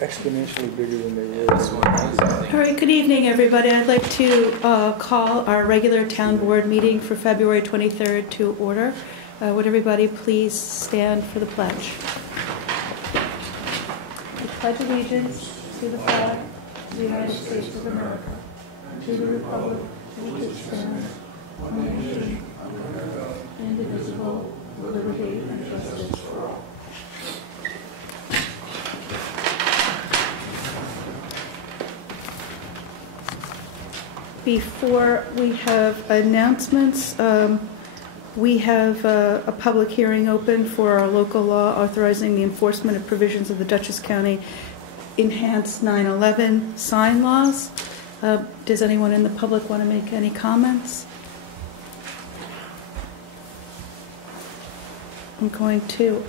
exponentially bigger than they were. All right, good evening, everybody. I'd like to call our regular town board meeting for February 23rd to order. Would everybody please stand for the pledge? I pledge allegiance to the flag of the United States of America, to the republic for which it stands, one nation, under God, indivisible, with liberty and justice for all. Before we have announcements, we have a public hearing open for our local law authorizing the enforcement of provisions of the Dutchess County Enhanced 9/11 sign laws. Does anyone in the public want to make any comments? I'm going to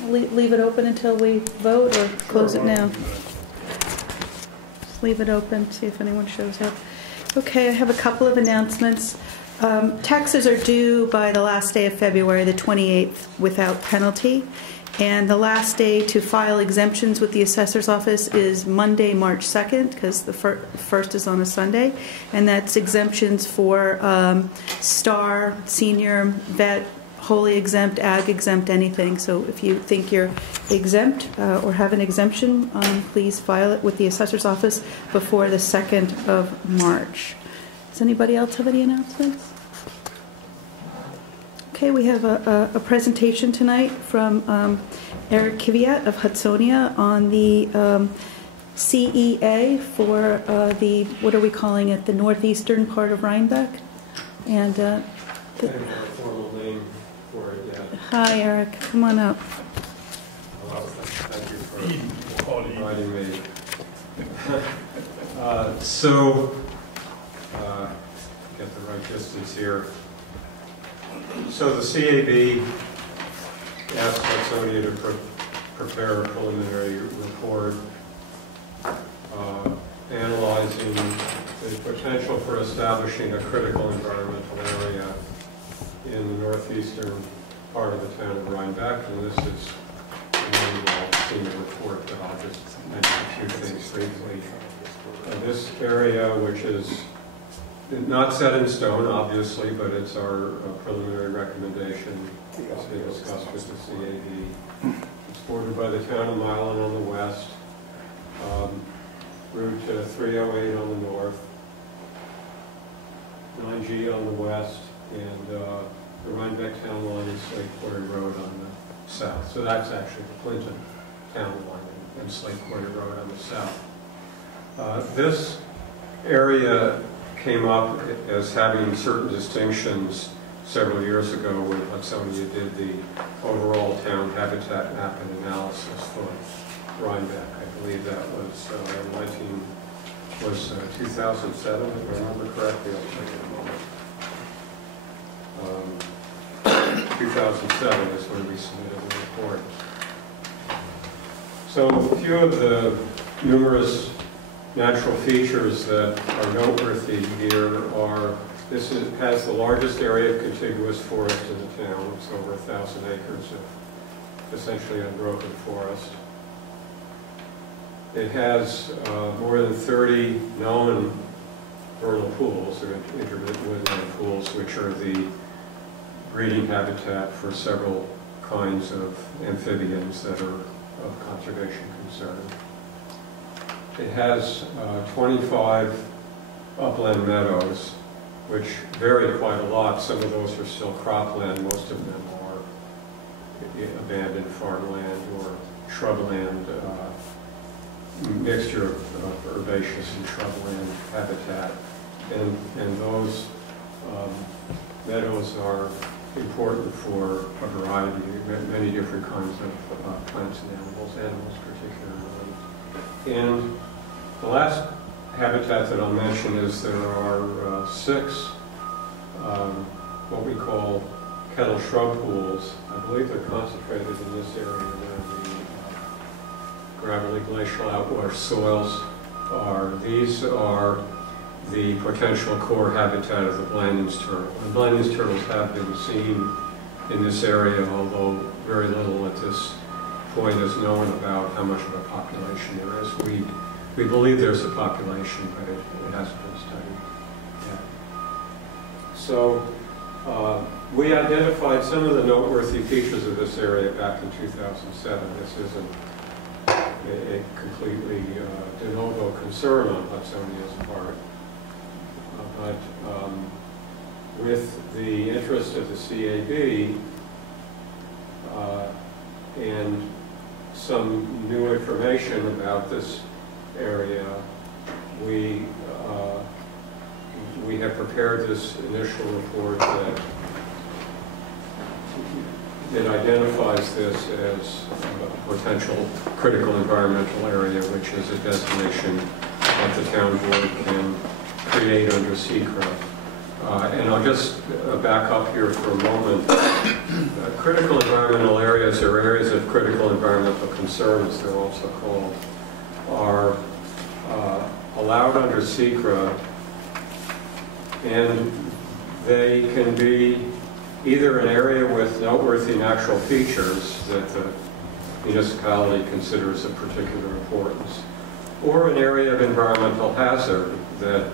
leave it open until we vote, or close it now. Leave it open, see if anyone shows up. Okay, I have a couple of announcements. Taxes are due by the last day of February, the 28th, without penalty. And the last day to file exemptions with the assessor's office is Monday, March 2nd, because the first is on a Sunday. And that's exemptions for star, senior, vet, wholly exempt, ag exempt, anything. So if you think you're exempt or have an exemption, please file it with the assessor's office before the 2nd of March. Does anybody else have any announcements? Okay, we have a presentation tonight from Eric Kvyat of Hudsonia on the CEA for the, what are we calling it, the northeastern part of Rhinebeck. And formal name for it, yeah. Hi, Eric. Come on up. Well, thank you for inviting me. Get the right distance here. So the CAB asked Hudsonia to prepare a preliminary report analyzing the potential for establishing a critical environmental area in the northeastern part of the town of Rhinebeck, and this is an annual senior report, but I'll just mention a few things briefly. This area, which is not set in stone, obviously, but it's our preliminary recommendation to be discussed with the CAB. It's bordered by the town of Milan on the west, Route 308 on the north, 9G on the west, and the Rhinebeck town line is Slate Quarry Road on the south. So that's actually the Clinton town line and Slate Quarry Road on the south. This area came up as having certain distinctions several years ago when Hudsonia did the overall town habitat map and analysis for Rhinebeck. I believe that was 2007, if I remember correctly. I'll check in a moment. 2007 is when we submitted the report. So a few of the numerous natural features that are noteworthy here are, has the largest area of contiguous forest in the town. It's over 1,000 acres of essentially unbroken forest. It has more than 30 known vernal pools, or intermittent woodland pools, which are the breeding habitat for several kinds of amphibians that are of conservation concern. It has 25 upland meadows, which vary quite a lot. Some of those are still cropland, most of them are abandoned farmland or shrubland, mixture of herbaceous and shrubland habitat. And those meadows are important for a variety, many different kinds of plants and animals particularly. And the last habitat that I'll mention is there are 6 what we call kettle shrub pools. I believe they're concentrated in this area where the gravelly glacial outwater soils are. These are the potential core habitat of the Blandings turtle. And Blandings turtles have been seen in this area, although very little at this point is known about how much of a population there is. We believe there's a population, but it hasn't been studied yet. So we identified some of the noteworthy features of this area back in 2007. This isn't a completely de novo concern on Hudsonia's part. But with the interest of the CAB and some new information about this area, we have prepared this initial report that it identifies this as a potential critical environmental area, which is a designation that the town board can create under SECRA. And I'll just back up here for a moment. Critical environmental areas, or areas of critical environmental concerns, they're also called, are allowed under SECRA, and they can be either an area with noteworthy natural features that the municipality considers of particular importance, or an area of environmental hazard that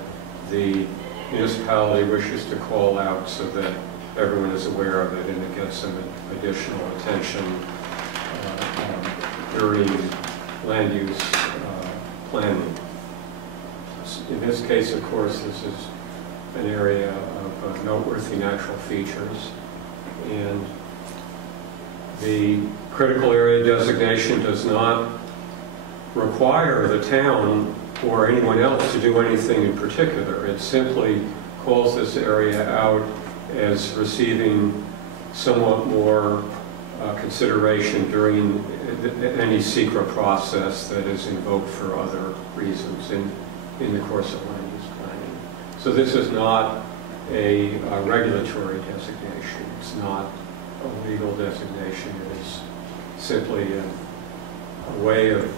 the municipality wishes to call out so that everyone is aware of it and it gets some additional attention during land use planning. In this case, of course, this is an area of noteworthy natural features, and the critical area designation does not require the town or anyone else to do anything in particular. It simply calls this area out as receiving somewhat more consideration during any SECRA process that is invoked for other reasons in the course of land use planning. So this is not a regulatory designation. It's not a legal designation. It is simply a way of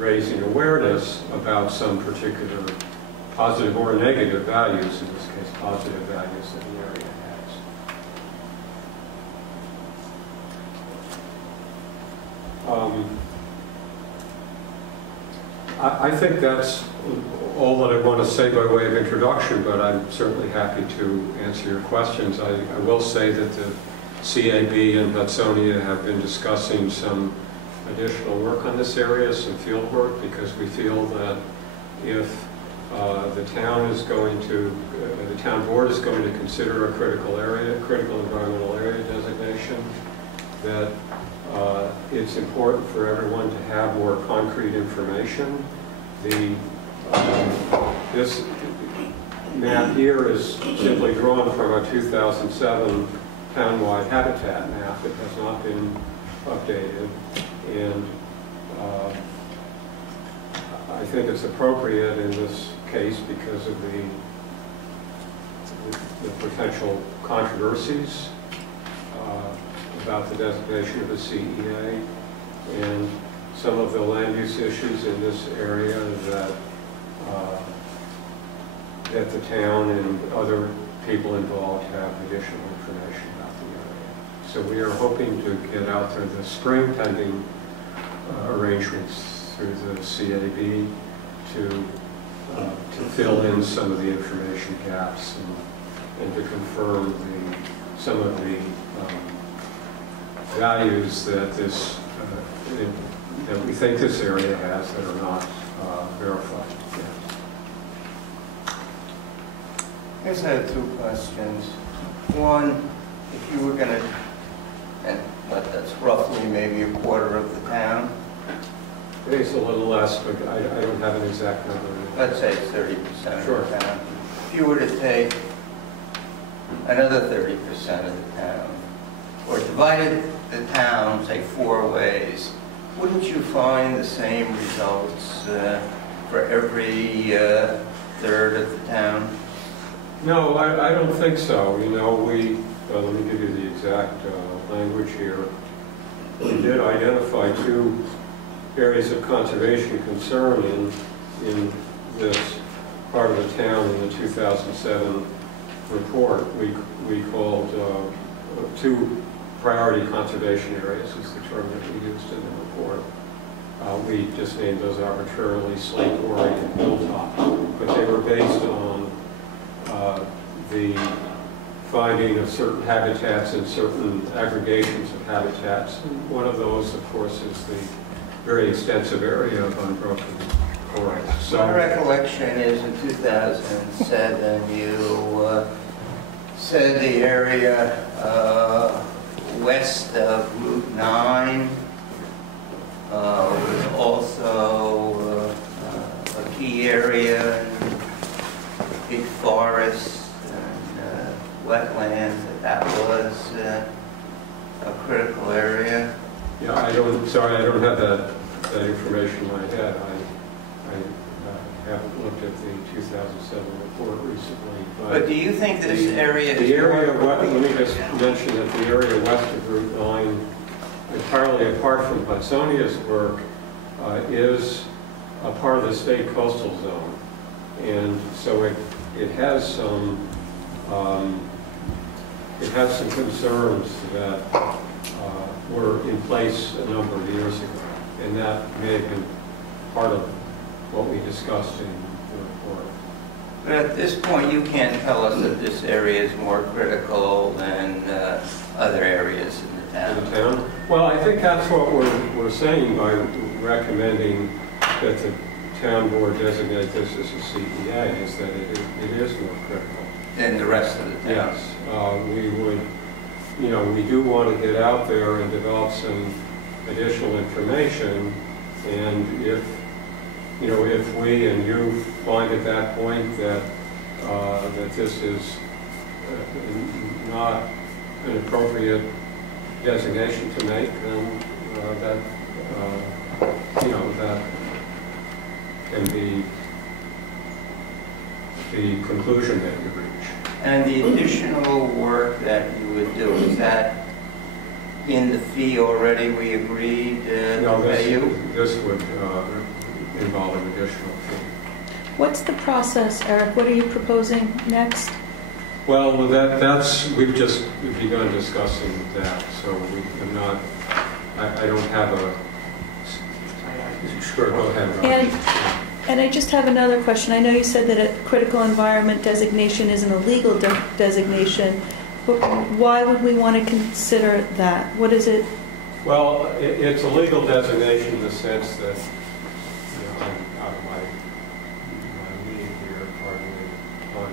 raising awareness about some particular positive or negative values, in this case positive values that the area has. I think that's all that I want to say by way of introduction, but I'm certainly happy to answer your questions. I will say that the CAB and Hudsonia have been discussing some additional work on this area, some field work, because we feel that if the town is going to, the town board is going to consider a critical environmental area designation, that it's important for everyone to have more concrete information. This map here is simply drawn from a 2007 townwide habitat map. It has not been updated, and I think it's appropriate in this case because of the potential controversies about the designation of a CEA and some of the land use issues in this area that that the town and other people involved have additional information about the area. So we are hoping to get out there this spring, pending arrangements through the CAB to fill in some of the information gaps and to confirm some of the values that this that we think this area has that are not verified yet. I guess I have two questions. One, if you were going to, and that's roughly maybe a quarter of the town. It's a little less, but I don't have an exact number. Let's say 30% Sure. of the town. If you were to take another 30% of the town, or divided the town, say, 4 ways, wouldn't you find the same results for every third of the town? No, I don't think so. You know, let me give you the exact language here. We did identify 2 areas of conservation concern in this part of the town in the 2007 report. We called 2 priority conservation areas is the term that we used in the report. We just named those arbitrarily slate quarry and hilltop, but they were based on the finding of certain habitats and certain aggregations of habitats. And one of those, of course, is the very extensive area of unbroken forest. So, my recollection is in 2007 you said the area west of Route 9 was also a key area, and big forests and wetlands, that was a critical area. yeah, I don't have that information in my head. I haven't looked at the 2007 report recently. But do you think this area the area, let me just mention that the area west of Route 9, entirely apart from Hudsonia's work, is a part of the state coastal zone. And so it has some concerns that were in place a number of years ago. And that may have been part of what we discussed in the report. But at this point, you can't tell us that this area is more critical than other areas in the town. In the town? Well, I think that's what we're saying by recommending that the town board designate this as a CEA, is that it is more critical. Than the rest of the town? Yes. We would, we do want to get out there and develop some additional information, and if we and you find at that point that that this is not an appropriate designation to make, then that can be the conclusion that you reach. And the additional work that you would do, is that in the fee already we agreed to pay you? This would involve an additional fee. What's the process, Eric? What are you proposing next? Well, we've just begun discussing that, so we have not, I don't have a, sure, go ahead. And I just have another question. I know you said that a critical environment designation isn't a legal designation, but why would we want to consider that? What is it? Well, it's a legal designation in the sense that, I'm out of my meeting here, pardon me, but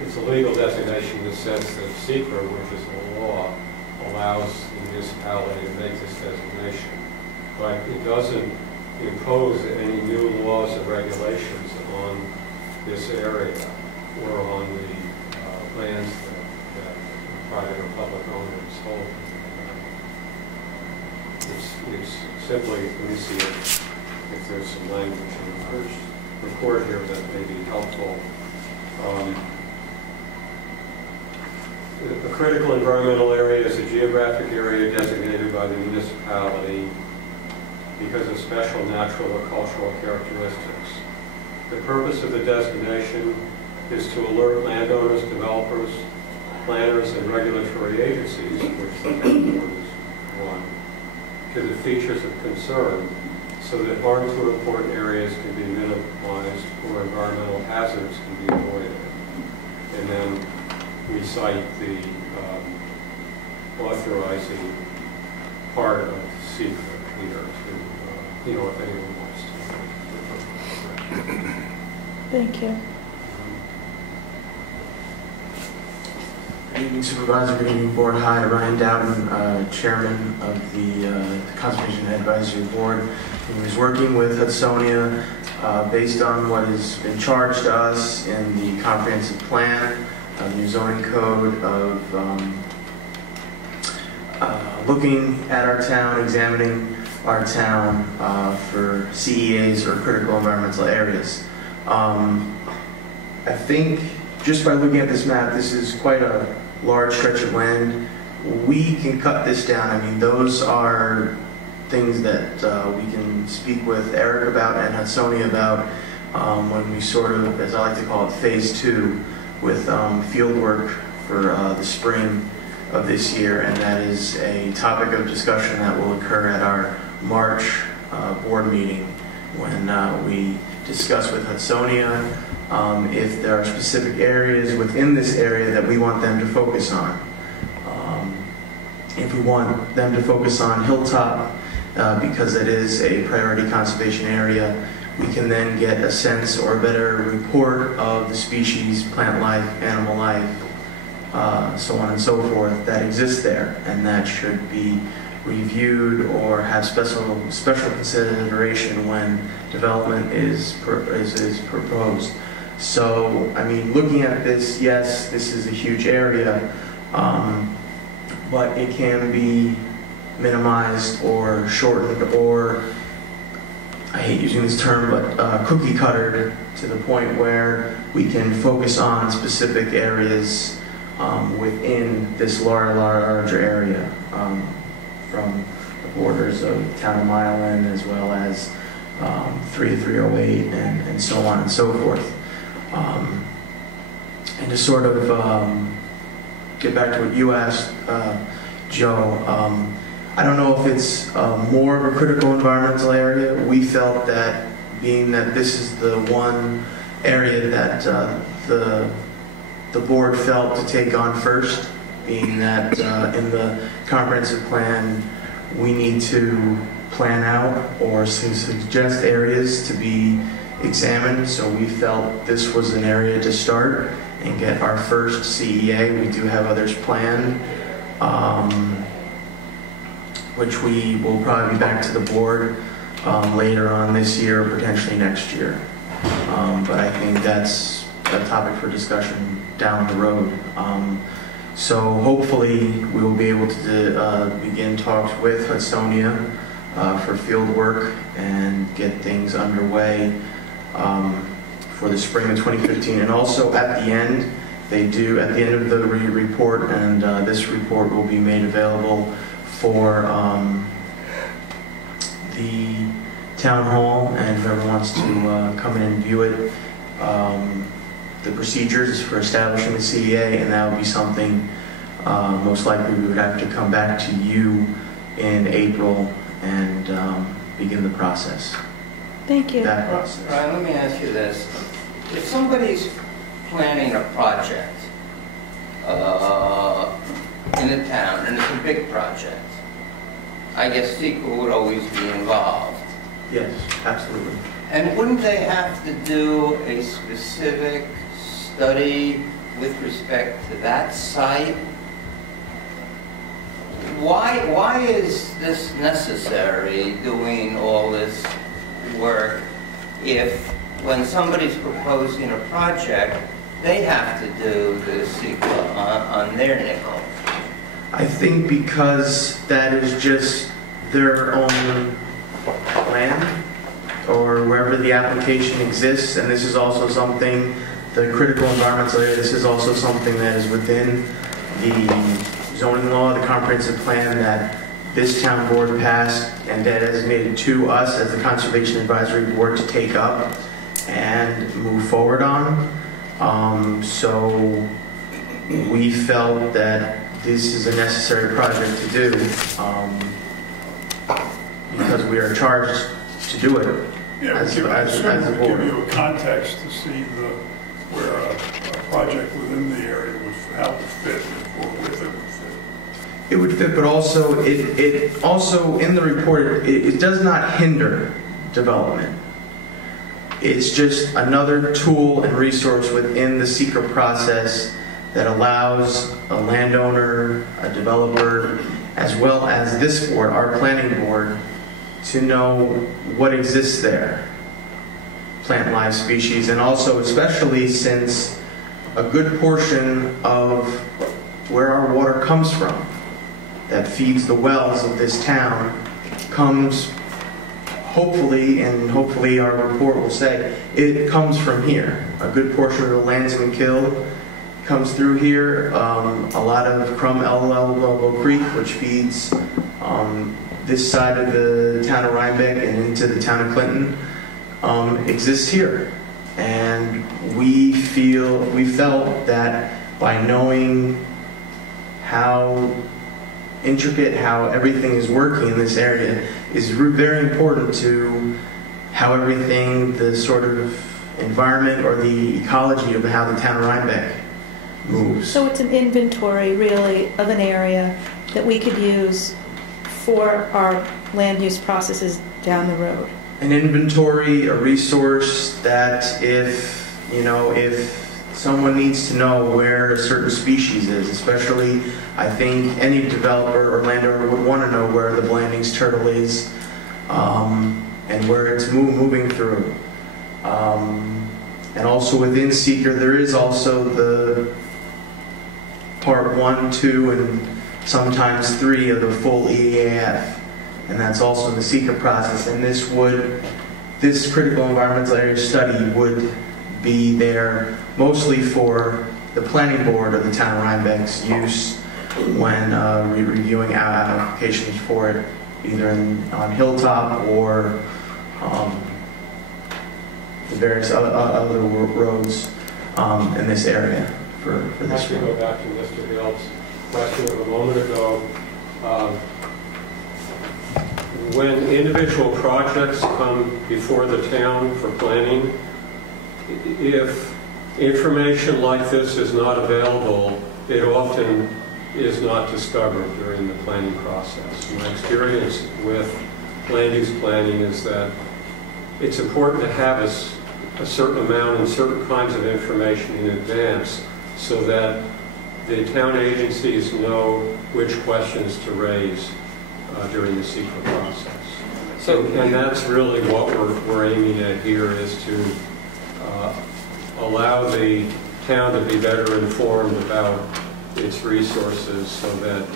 it's a legal designation in the sense that SECRA, which is a law, allows the municipality to make this designation, but it doesn't impose any new laws or regulations on this area or on the lands that private or public owners hold. It's simply, let me see if there's some language in the report here that may be helpful. A critical environmental area is a geographic area designated by the municipality because of special natural or cultural characteristics. The purpose of the designation is to alert landowners, developers, planners, and regulatory agencies, which the town board is one, to the features of concern, so that harm to important areas can be minimized or environmental hazards can be avoided. And then we cite the authorizing part of SECRA here to, if anyone wants to. Thank you. Good evening, Supervisor. Good evening, Board. Hi, Ryan Dowden, Chairman of the Conservation Advisory Board. He was working with Hudsonia based on what has been charged to us in the comprehensive plan, new zoning code of looking at our town, examining our town for CEAs or critical environmental areas. I think just by looking at this map, this is quite a large stretch of land. We can cut this down. I mean, those are things that we can speak with Eric about and Hudsonia about when we sort of, as I like to call it, phase 2 with field work for the spring of this year, and that is a topic of discussion that will occur at our March board meeting when we discuss with Hudsonia if there are specific areas within this area that we want them to focus on. If we want them to focus on Hilltop because it is a priority conservation area, we can then get a sense or a better report of the species, plant life, animal life, so on and so forth that exists there, and that should be reviewed or have special consideration when development is proposed. So, I mean, looking at this, yes, this is a huge area, but it can be minimized or shortened, or I hate using this term, but cookie cuttered to the point where we can focus on specific areas within this larger area, from the borders of town of Milan as well as 308 and so on and so forth. And to sort of get back to what you asked, Joe, I don't know if it's more of a critical environmental area. We felt that being that this is the one area that the board felt to take on first, being that in the comprehensive plan we need to plan out or suggest areas to be examined. So we felt this was an area to start and get our first CEA. We do have others planned, which we will probably be back to the board later on this year, potentially next year. But I think that's a topic for discussion down the road. So hopefully we will be able to begin talks with Hudsonia for field work and get things underway for the spring of 2015. And also at the end, at the end of the report, and this report will be made available for the town hall, and whoever wants to come in and view it, the procedures for establishing the CEA, and that would be something most likely we would have to come back to you in April and begin the process. Thank you. That process. Ryan, let me ask you this. If somebody's planning a project in the town, and it's a big project, I guess CEQA would always be involved. Yes, absolutely. And wouldn't they have to do a specific study with respect to that site? Why is this necessary, doing all this work, if when somebody's proposing a project, they have to do the CEQA on their nickel? I think because that is just their own land or wherever the application exists, and this is also something, the critical environmental area, this is also something that is within the zoning law, the comprehensive plan that this town board passed and designated to us as the Conservation Advisory Board to take up and move forward on. So we felt that this is a necessary project to do because we are charged to do it. Yeah, as a give board. you a context to see where a project within the area would, how it would fit, or with it would fit. It would fit, but also it also in the report it does not hinder development. It's just another tool and resource within the secret process that allows a landowner, a developer, as well as this board, our planning board, to know what exists there, plant life, species, and also especially since a good portion of where our water comes from that feeds the wells of this town comes hopefully our report will say it comes from here. A good portion of the Lansing Kill comes through here. A lot of Crum Elbow Creek, which feeds this side of the town of Rhinebeck and into the town of Clinton, exists here. And we felt that by knowing how intricate, how everything is working in this area is very important to how everything, the sort of environment or the ecology of how the town of Rhinebeck moves. So it's an inventory, really, of an area that we could use for our land use processes down the road. An inventory, a resource that if someone needs to know where a certain species is, especially I think any developer or landowner would want to know where the Blandings turtle is and where it's moving through. And also within Seeker, there is also the part 1, 2, and sometimes 3 of the full EAF. And that's also in the Seeker process. And this critical environmental area study would be there mostly for the planning board of the town of Rhinebeck's use when reviewing applications for it, either on Hilltop or the various other roads in this area for this Actually, one. go back to Mr. Hill's question of a moment ago. When individual projects come before the town for planning, if information like this is not available, it often is not discovered during the planning process. My experience with land use planning is that it's important to have a certain amount and certain kinds of information in advance so that the town agencies know which questions to raise during the secret process. And that's really what we're aiming at here, is to allow the town to be better informed about its resources so that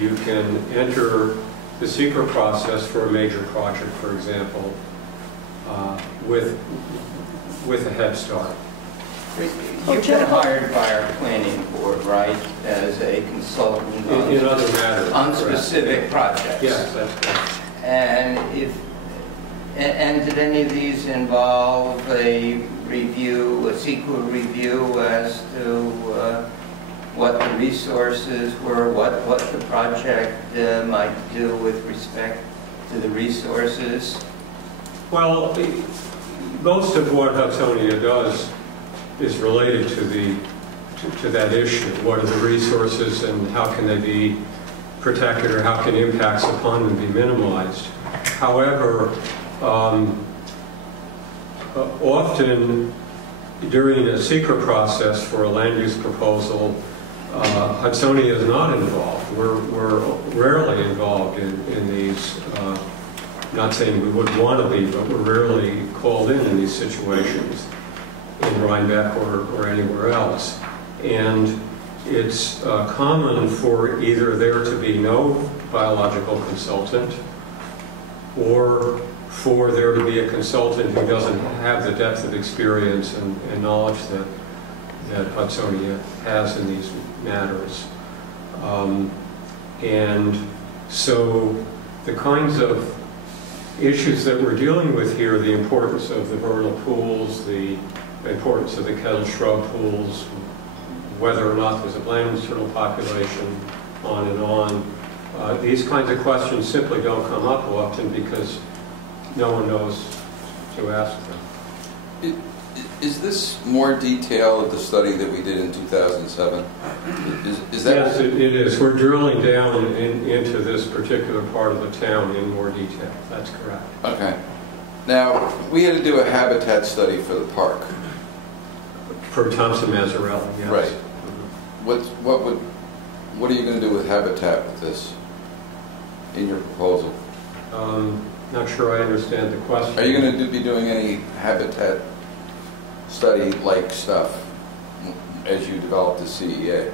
you can enter the secret process for a major project, for example, with a head start. You've been hired by our planning board, right, as a consultant In other matters. on specific projects? Yes, that's correct. And did any of these involve a review, a CEQA review as to what the resources were, what the project might do with respect to the resources? Well, most of what Hudsonia does is related to that issue. What are the resources and how can they be protected, or how can impacts upon them be minimized? However, often during a secret process for a land use proposal, Hudsonia is not involved. We're rarely involved in these. Not saying we would want to be, but we're rarely called in these situations in Rhinebeck or anywhere else. And it's common for either there to be no biological consultant, or for there to be a consultant who doesn't have the depth of experience and knowledge that Hudsonia has in these matters. And so the kinds of issues that we're dealing with here, the importance of the vernal pools, the importance of the kettle shrub pools, whether or not there's a Blandings turtle population, on and on. These kinds of questions simply don't come up often because no one knows to ask them. Is this more detail of the study that we did in 2007? Is that? Yes, it is. We're drilling down into this particular part of the town in more detail. That's correct. Okay. Now, we had to do a habitat study for the park. For Thompson Mazzarella, yes. Right. What are you going to do with habitat with this in your proposal? Not sure I understand the question. Are you going to be doing any habitat study-like stuff as you develop the CEA?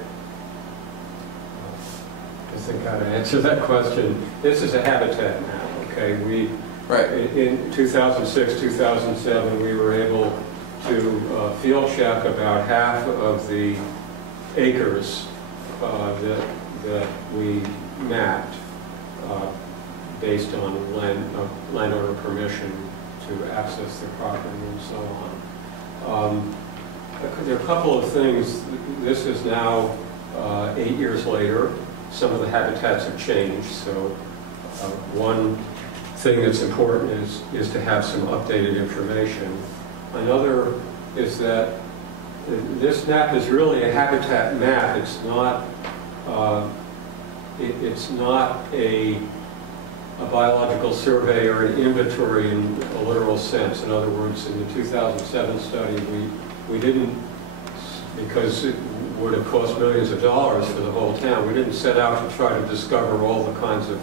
I think how to answer that question. This is a habitat map, okay? In 2006, 2007, we were able to field check about half of the acres that we mapped based on landowner permission to access the property and so on. There are a couple of things. This is now 8 years later, some of the habitats have changed. So one thing that's important is to have some updated information. Another is that this map is really a habitat map. It's not a biological survey or an inventory in a literal sense. In other words, in the 2007 study, we didn't, because it would have cost millions of dollars for the whole town, we didn't set out to try to discover all the kinds of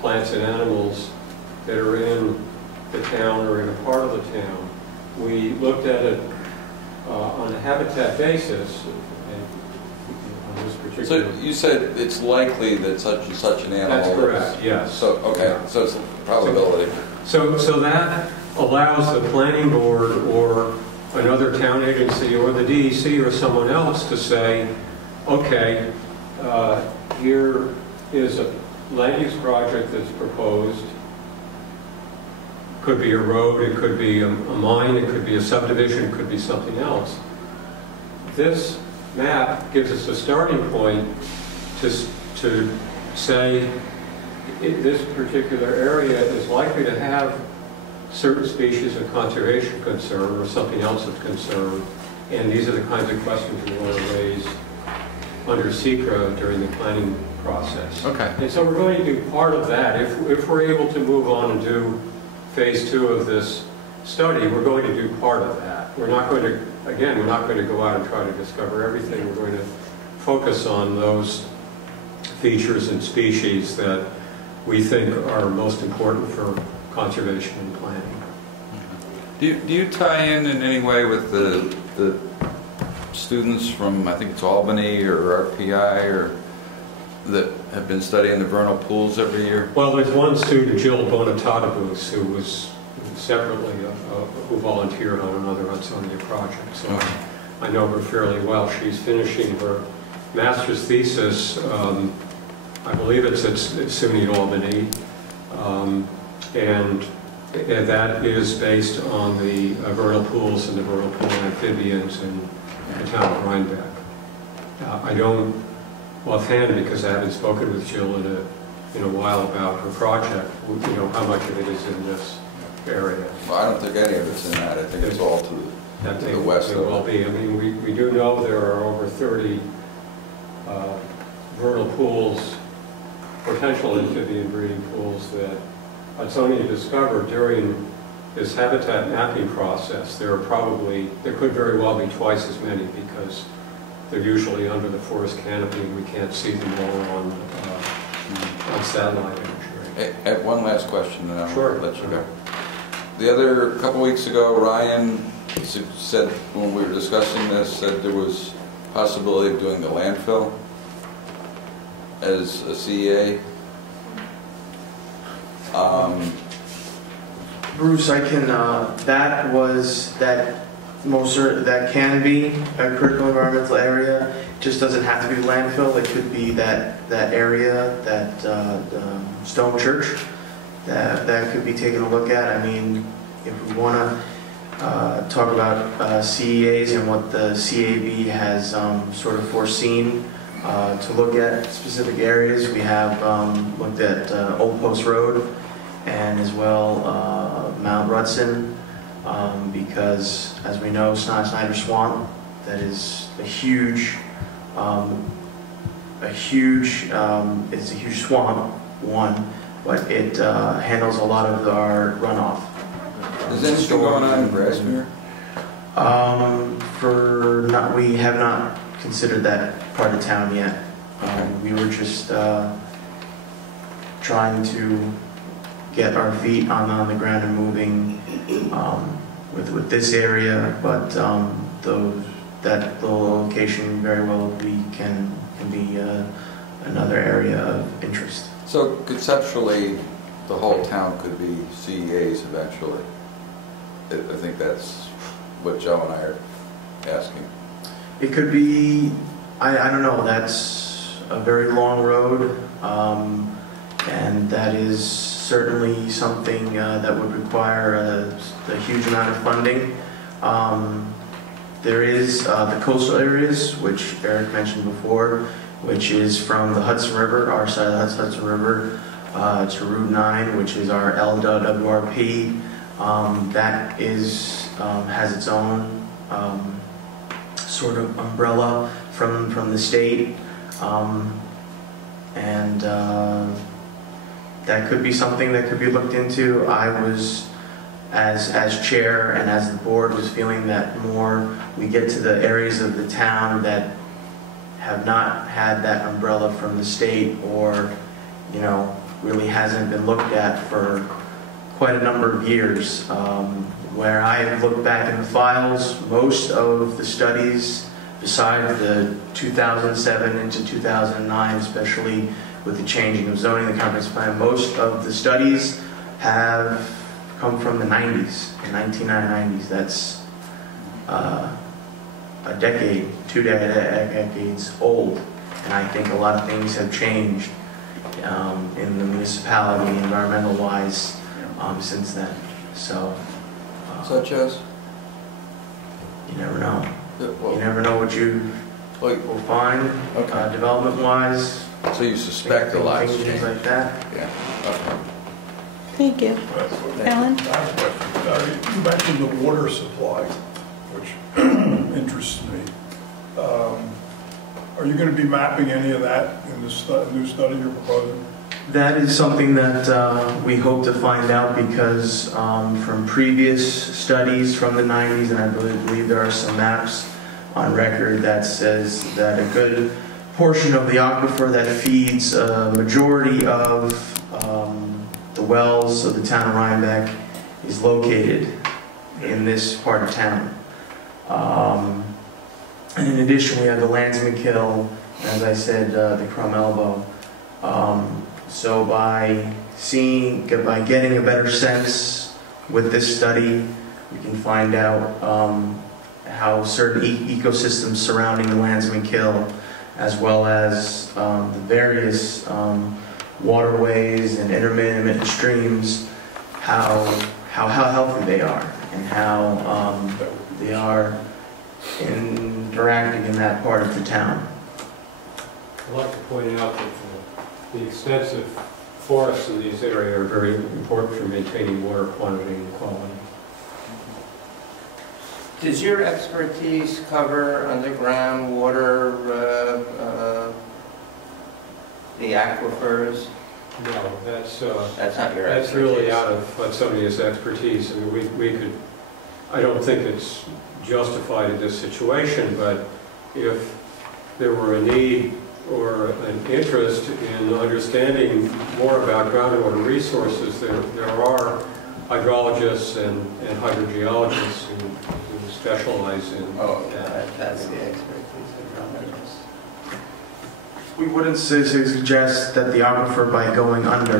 plants and animals that are in the town or in a part of the town. We looked at it on a habitat basis. On this particular. So you said it's likely that such and such an animal. That's correct. Yes. So okay. Yeah. So it's a probability. So that allows the planning board or another town agency or the DEC or someone else to say, okay, here is a land use project that's proposed. Could be a road, it could be a mine, it could be a subdivision, it could be something else. This map gives us a starting point to say this particular area is likely to have certain species of conservation concern or something else of concern, and these are the kinds of questions we want to raise under SECRA during the planning process. Okay. And so we're going to do part of that. If we're able to move on and do phase 2 of this study, we're going to do part of that. We're not going to, again, we're not going to go out and try to discover everything. We're going to focus on those features and species that we think are most important for conservation and planning. Do you tie in any way with the students from, I think it's Albany or RPI, or that have been studying the vernal pools every year? Well, there's one student, Jill Bonatatabus, who was separately, who volunteered on another Hudsonia project. So Okay. I know her fairly well. She's finishing her master's thesis. I believe it's at SUNY Albany. And that is based on the vernal pools and the vernal pool amphibians in the town of Rhinebeck. I don't offhand, because I haven't spoken with Jill in a while about her project, you know, how much of it is in this area. Well, I don't think any of it's in that. I think it's all to the west It of will it. be. I mean, we do know there are over 30 vernal pools, potential amphibian breeding pools that Hudsonia discovered during this habitat mapping process. There could very well be twice as many because they're usually under the forest canopy and we can't see them all on satellite imagery. At one last question, and I'll Sure. let you go. The other couple weeks ago, Ryan said, when we were discussing this, that there was possibility of doing the landfill as a CEA. Bruce, I can, that can be a critical environmental area. It just doesn't have to be landfill. It could be that area, that stone church, that could be taken a look at. I mean, if we want to talk about CEAs and what the CAB has sort of foreseen to look at specific areas, we have looked at Old Post Road and as well Mount Rudson, because as we know, Snyder Swamp, that is a huge it's a huge swamp, one, but it handles a lot of our runoff. Is anything going on in Grasmere? We have not considered that part of town yet. We were just trying to get our feet on the ground and moving with this area, but that little location very well can be another area of interest. So conceptually, the whole town could be CEAs eventually. I think that's what Joe and I are asking. It could be, I don't know, that's a very long road, and that is certainly something that would require a huge amount of funding. There is the coastal areas, which Eric mentioned before. which is from the Hudson River, our side of the Hudson River, to Route 9, which is our LWRP. That is has its own sort of umbrella from the state, and that could be something that could be looked into. I was, as chair and as the board, was feeling that more we get to the areas of the town that have not had that umbrella from the state, or really hasn't been looked at for quite a number of years. Where I looked back in the files, most of the studies, besides the 2007 into 2009, especially with the changing of zoning, the comprehensive plan, most of the studies have come from the 90s, the 1990s. That's a decade, 2 decades old, and I think a lot of things have changed in the municipality, environmental-wise, since then. So, Such as? you never know. Well, You never know what you like, will find, Okay. development-wise. So you suspect a lot's things changed? like that. Yeah. Okay. Thank you. Alan? I have a question. You mentioned the water supply, which interests me. Are you going to be mapping any of that in this new study you're proposing? That is something that we hope to find out, because from previous studies from the 90s, and I believe there are some maps on record that says that a good portion of the aquifer that feeds a majority of the wells of the town of Rhinebeck is located in this part of town. And in addition, we have the Landsman Kill, and as I said, the Crum Elbow. So by getting a better sense with this study, we can find out how certain ecosystems surrounding the Landsman Kill, as well as the various waterways and intermittent streams, how healthy they are, and how they are interacting in that part of the town. I'd like to point out that the extensive forests in these areas are very important for maintaining water quantity and quality. Does your expertise cover underground water, the aquifers? No, that's Not your that's expertise. really out of somebody's expertise. I mean, we could. I don't think it's justified in this situation, but if there were a need or an interest in understanding more about groundwater resources, there are hydrologists and hydrogeologists who specialize in that. That's the expertise of geologists. We wouldn't suggest that the aquifer by going under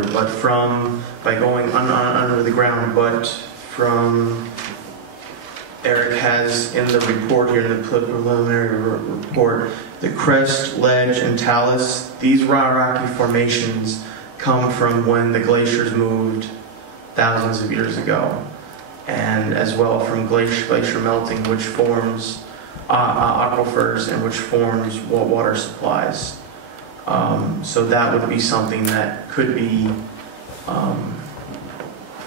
the ground, but from Eric has in the report here, in the preliminary report, the crest, ledge, and talus. These rocky formations come from when the glaciers moved thousands of years ago, and as well from glacier melting, which forms aquifers and which forms water supplies. So that would be something that could be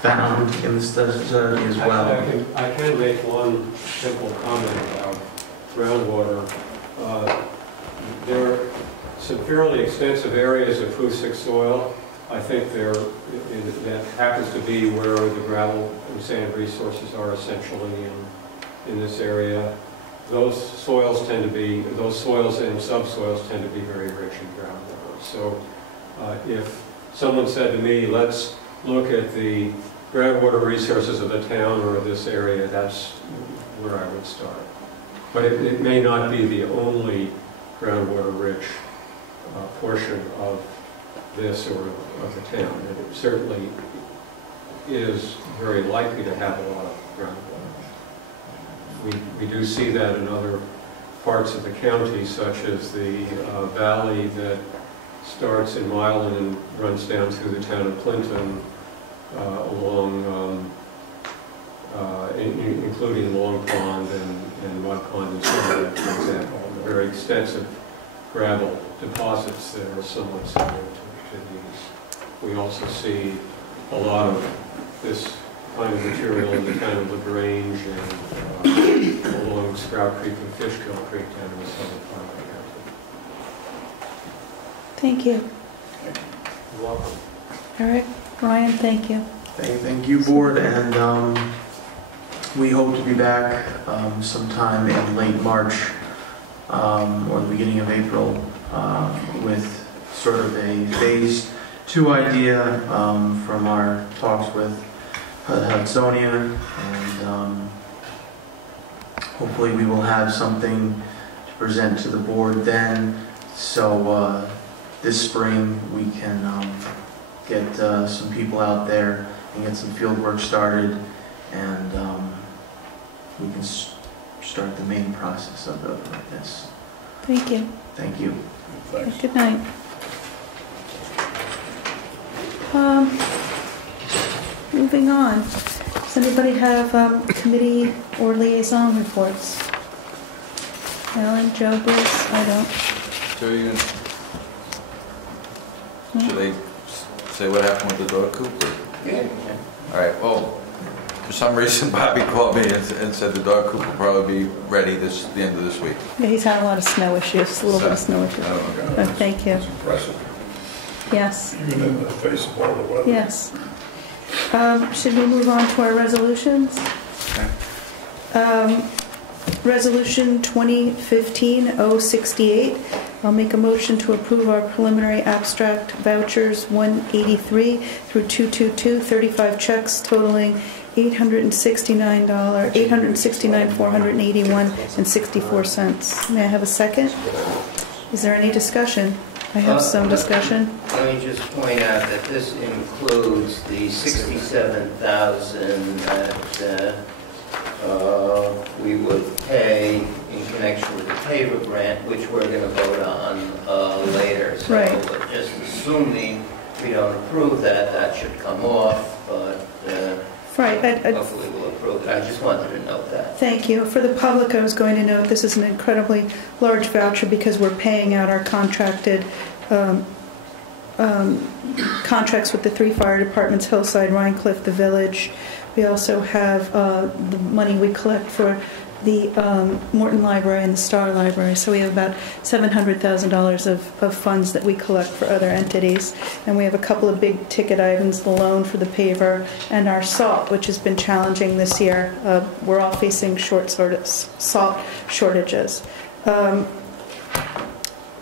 found in the study as well. I can make one simple comment about groundwater. There are some fairly extensive areas of Hoosick soil. I think that happens to be where the gravel and sand resources are essentially in this area. Those soils and subsoils tend to be very rich in groundwater. So if someone said to me, let's look at the groundwater resources of the town or of this area, that's where I would start. But it may not be the only groundwater-rich portion of this or of the town. And it certainly is very likely to have a lot of groundwater. We do see that in other parts of the county, such as the valley that starts in Milan and runs down through the town of Clinton, including Long Pond and Mud Pond and Silver, for example. A very extensive gravel deposits that are somewhat similar to these. We also see a lot of this kind of material in the town of LaGrange and along Sprout Creek and Fishkill Creek down in the southern part of the county. Thank you. You're welcome. All right, Ryan, thank you. Thank you, board, and we hope to be back sometime in late March or the beginning of April with sort of a phase 2 idea from our talks with Hudsonia, and hopefully we will have something to present to the board then, so this spring we can get some people out there and get some field work started, and we can start the main process of this. Thank you. Thank you. Thanks. Good night. Moving on. Does anybody have committee or liaison reports? Alan, Joe, Bruce? I don't. So you should they say what happened with the dog coop? Yeah. All right, well, for some reason Bobby called me and said the dog coop will probably be ready the end of this week. Yeah, he's had a lot of snow issues, a little bit of snow issues. Oh, Thank you. It's impressive, Yes. even in the face of all the weather. Yes. Should we move on to our resolutions? Resolution 2015-068. I'll make a motion to approve our preliminary abstract vouchers 183 through 222, 35 checks totaling $869,481.64. May I have a second? Is there any discussion? I have some discussion. Let me just point out that this includes the $67,000 that we would pay in connection with the paver grant, which we're going to vote on later. So Right. just assuming we don't approve that, that should come off, but Right. hopefully we'll approve it. I just wanted to note that. Thank you. For the public, I was going to note this is an incredibly large voucher because we're paying out our contracted contracts with the 3 fire departments, Hillside, Rhinecliff, the Village. We also have the money we collect for the Morton Library and the Star Library. So we have about $700,000 of funds that we collect for other entities. And we have a couple of big ticket items, the loan for the paver and our salt, which has been challenging this year. We're all facing salt shortages.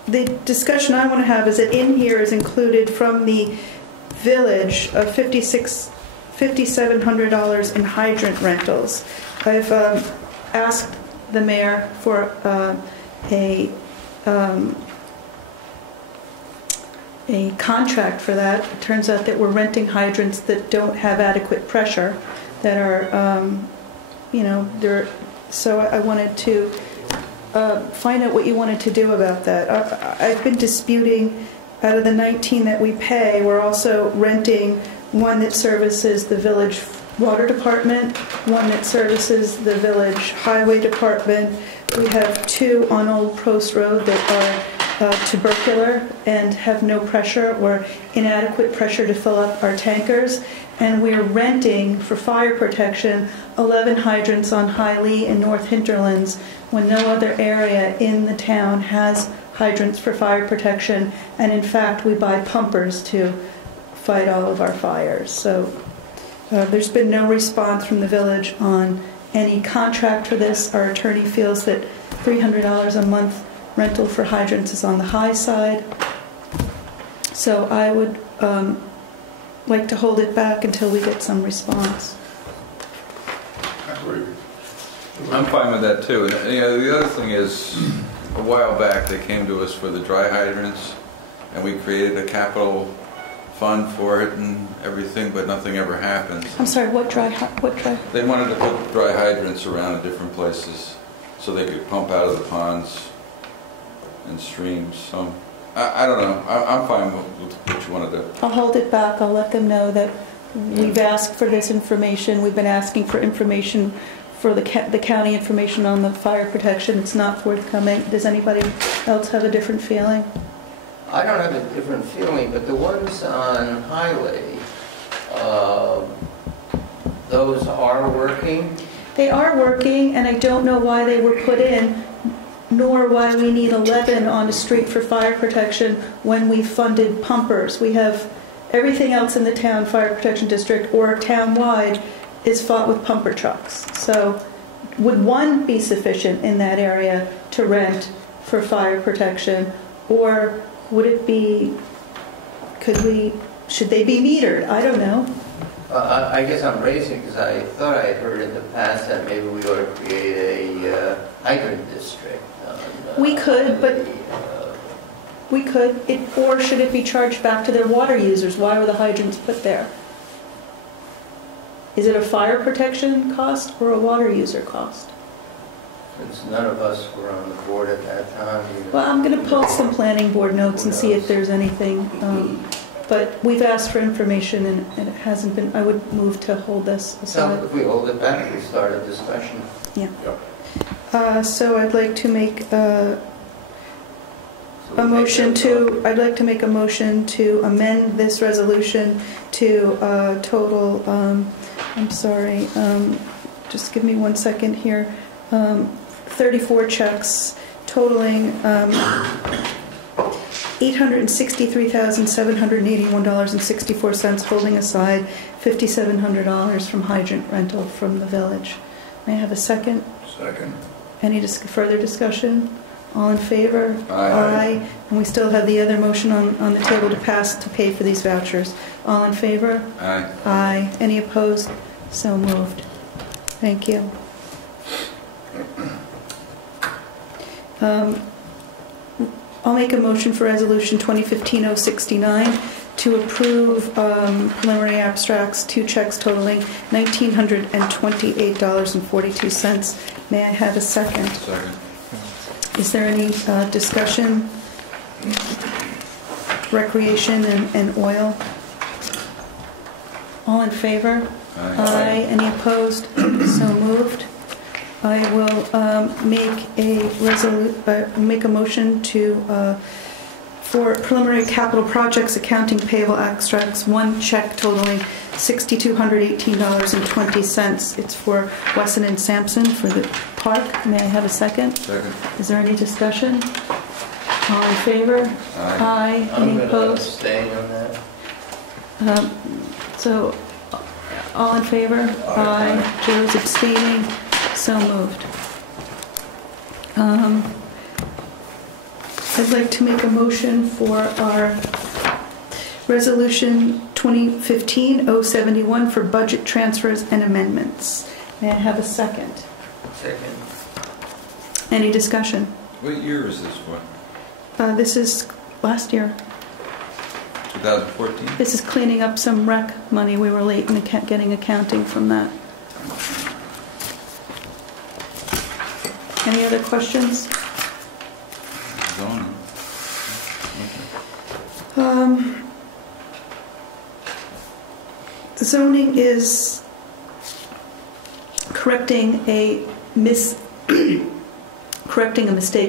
The discussion I want to have is that in here is included from the Village of $5,700 in hydrant rentals. I've asked the mayor for a contract for that. It turns out that we're renting hydrants that don't have adequate pressure, that are, so I wanted to find out what you wanted to do about that. I've been disputing, out of the 19 that we pay, we're also renting one that services the village water department, one that services the village highway department. We have 2 on Old Post Road that are tubercular and have no pressure or inadequate pressure to fill up our tankers. And we're renting, for fire protection, 11 hydrants on High Lee and North Hinterlands when no other area in the town has hydrants for fire protection. And in fact, we buy pumpers to fight all of our fires. So there's been no response from the village on any contract for this. Our attorney feels that $300 a month rental for hydrants is on the high side. So I would like to hold it back until we get some response. I'm fine with that too. And, the other thing is, a while back they came to us for the dry hydrants, and we created a capital fund for it and everything, but nothing ever happened. I'm sorry, what dry? They wanted to put dry hydrants around in different places so they could pump out of the ponds and streams. So I don't know. I'm fine with what you want to do. I'll hold it back. I'll let them know that we've asked for this information. We've been asking for information for the county information on the fire protection. It's not forthcoming. Does anybody else have a different feeling? I don't have a different feeling, but the ones on Highway, those are working. They are working, and I don't know why they were put in, nor why we need 11 on the street for fire protection when we funded pumpers. We have everything else in the town fire protection district or town-wide is fought with pumper trucks. So would one be sufficient in that area to rent for fire protection, or would it be, should they be metered? I don't know. I guess I'm racing because I thought I had heard in the past that maybe we ought to create a hydrant district. We could, but we could. Or should it be charged back to their water users? Why were the hydrants put there? Is it a fire protection cost or a water user cost? Since none of us were on the board at that time. Well, I'm going to pull some planning board notes and see if there's anything. But we've asked for information and it hasn't been. I would move to hold this aside. So if we hold it back, we start a discussion. Yeah. So I'd like to make a motion to. I'd like to make a motion to amend this resolution to total. I'm sorry. Just give me 1 second here. 34 checks totaling $863,781.64, holding aside $5,700 from hydrant rental from the village. May I have a second? Second. Any further discussion? All in favor? Aye. And we still have the other motion on the table to pass to pay for these vouchers. All in favor? Aye. Aye. Any opposed? So moved. Thank you. I'll make a motion for Resolution 2015-069 to approve preliminary abstracts, 2 checks totaling $1,928.42. May I have a second? Second. Is there any discussion? Recreation and oil? All in favor? Aye. Any opposed? So moved. I will make a motion for preliminary capital projects accounting payable abstracts, 1 check totaling $6,218.20. It's for Wesson and Sampson for the park. May I have a second? Second. Is there any discussion? All in favor? Aye. I'm Any going to opposed? abstain on that. So, all in favor? Aye. Joe's abstaining. So moved. I'd like to make a motion for our Resolution 2015-071 for budget transfers and amendments. May I have a second? Second. Any discussion? What year is this for? This is last year. 2014? This is cleaning up some rec money. We were late in getting accounting from that. Any other questions? Zoning. Zoning is correcting a mistake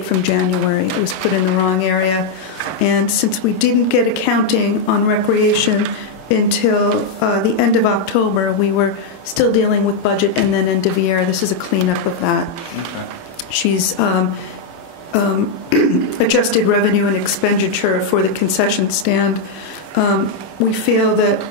from January. It was put in the wrong area, and since we didn't get accounting on recreation until the end of October, we were still dealing with budget and then end of year. This is a cleanup of that. Okay. She's adjusted revenue and expenditure for the concession stand. We feel that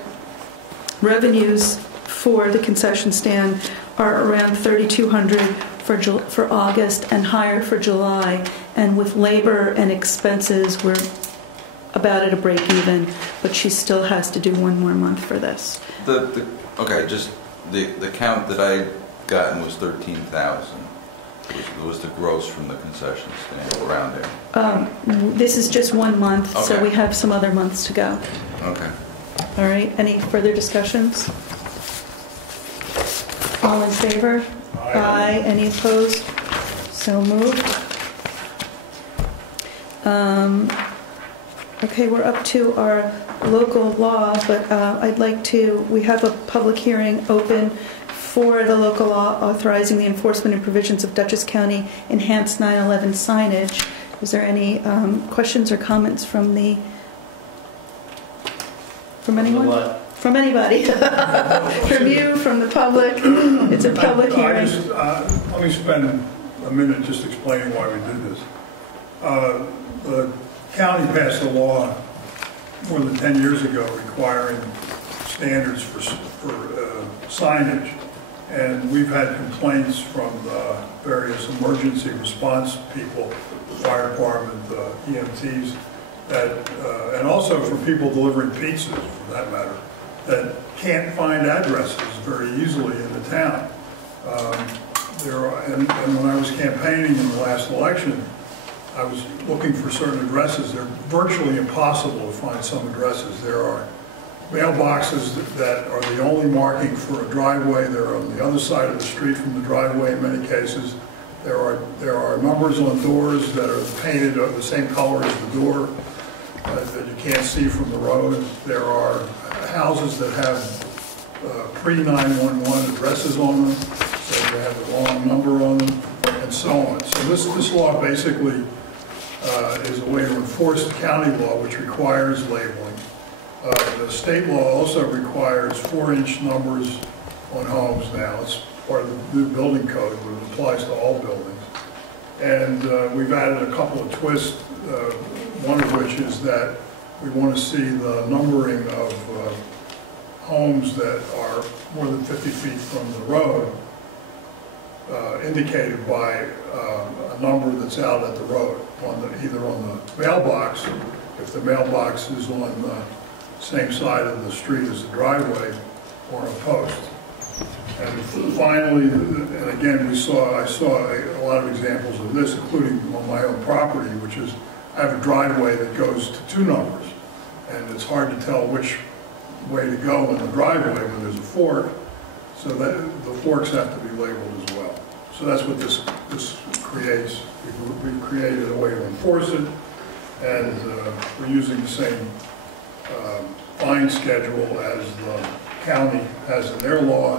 revenues for the concession stand are around $3,200 for August and higher for July. And with labor and expenses, we're about at a break even, but she still has to do 1 more month for this. Okay, just the count that I gotten was 13,000. Was the gross from the concession stand around there? This is just 1 month, so Okay. we have some other months to go. Okay. All right, any further discussions? All in favor? Aye. Any opposed? So moved. Okay, we're up to our local law, but we have a public hearing open for the local law authorizing the enforcement and provisions of Dutchess County enhanced 9/11 signage. Is there any questions or comments from anyone? From anybody. From you, from the public. It's a public hearing. Let me spend a minute just explaining why we did this. The county passed a law more than 10 years ago requiring standards for signage, and we've had complaints from the various emergency response people, the fire department, the EMTs, that, and also from people delivering pizzas, for that matter, that can't find addresses very easily in the town. And when I was campaigning in the last election, I was looking for certain addresses. They're virtually impossible to find some addresses. There are mailboxes that are the only marking for a driveway. They're on the other side of the street from the driveway in many cases. There are numbers on doors that are painted of the same color as the door that you can't see from the road. There are houses that have pre-911 addresses on them, so they have the wrong number on them, and so on. So this law basically is a way to enforce the county law, which requires labeling. The state law also requires 4-inch numbers on homes now. It's part of the new building code, but it applies to all buildings. And we've added a couple of twists, one of which is that we want to see the numbering of homes that are more than 50 feet from the road indicated by a number that's out at the road, either on the mailbox, if the mailbox is on the same side of the street as the driveway, or a post. And finally, and again, I saw a lot of examples of this, including on my own property, which is I have a driveway that goes to 2 numbers, and it's hard to tell which way to go in the driveway when there's a fork, so that the forks have to be labeled as well. So that's what this creates. We've created a way to enforce it, and we're using the same fine schedule as the county has in their law,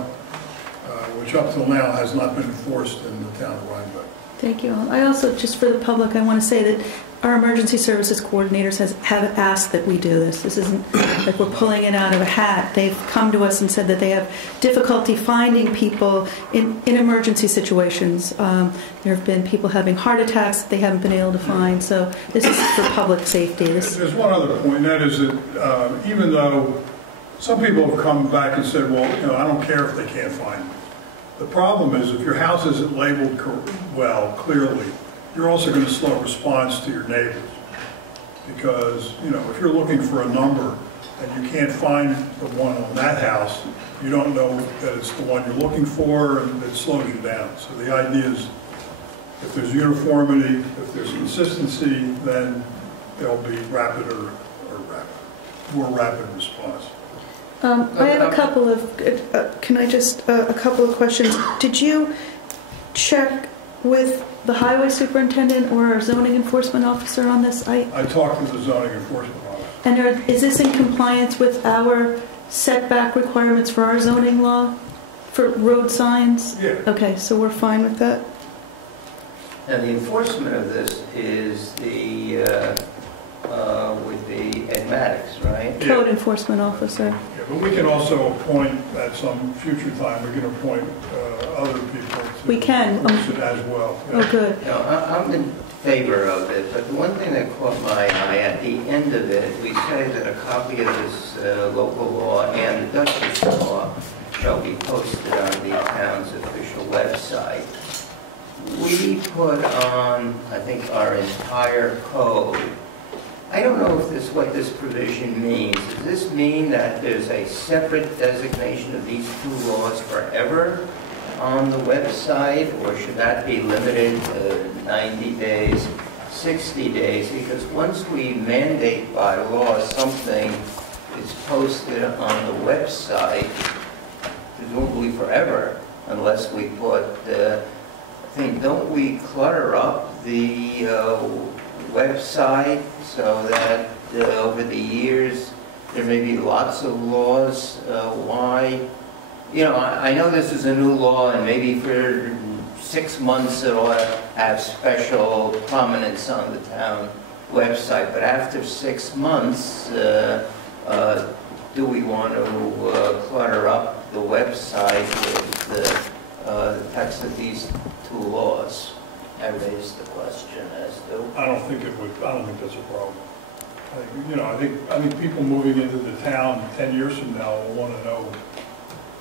which up till now has not been enforced in the town of Rhinebeck. Thank you. I also, just for the public, I want to say that our emergency services coordinators have asked that we do this. This isn't like we're pulling it out of a hat. They've come to us and said that they have difficulty finding people in emergency situations. There have been people having heart attacks that they haven't been able to find. So this is for public safety. There's one other point, and that is that even though some people have come back and said, well, I don't care if they can't find me. The problem is if your house isn't labeled well, clearly, you're also going to slow response to your neighbors. Because, if you're looking for a number and you can't find the one on that house, you don't know that it's the one you're looking for, and it slows you down. So the idea is if there's uniformity, if there's consistency, then there'll be more rapid response. I have a couple of, a couple of questions. Did you check with the highway superintendent or our zoning enforcement officer on this? I talked to the zoning enforcement officer. And is this in compliance with our setback requirements for our zoning law for road signs? Yeah. Okay, so we're fine with that? Now, the enforcement of this is would be Ed Maddox, right? Code enforcement officer. Yeah, but we can also appoint, at some future time, we can appoint other people to We can. enforce it as well. Yeah. Oh, good. Now, I'm in favor of it, but the one thing that caught my eye at the end of it, we say that a copy of this local law and the Dutchess law shall be posted on the town's official website. We put on, I think, our entire code. I don't know if what this provision means. Does this mean that there's a separate designation of these 2 laws forever on the website, or should that be limited to 90 days, 60 days? Because once we mandate by law something is posted on the website, presumably forever, unless we put, don't we clutter up the website so that over the years there may be lots of laws? Why you know, I know this is a new law, and maybe for 6 months it ought to have special prominence on the town website, but after 6 months, do we want to clutter up the website with the text of these two laws? I raised the question as to... I don't think that's a problem. I think people moving into the town 10 years from now will want to know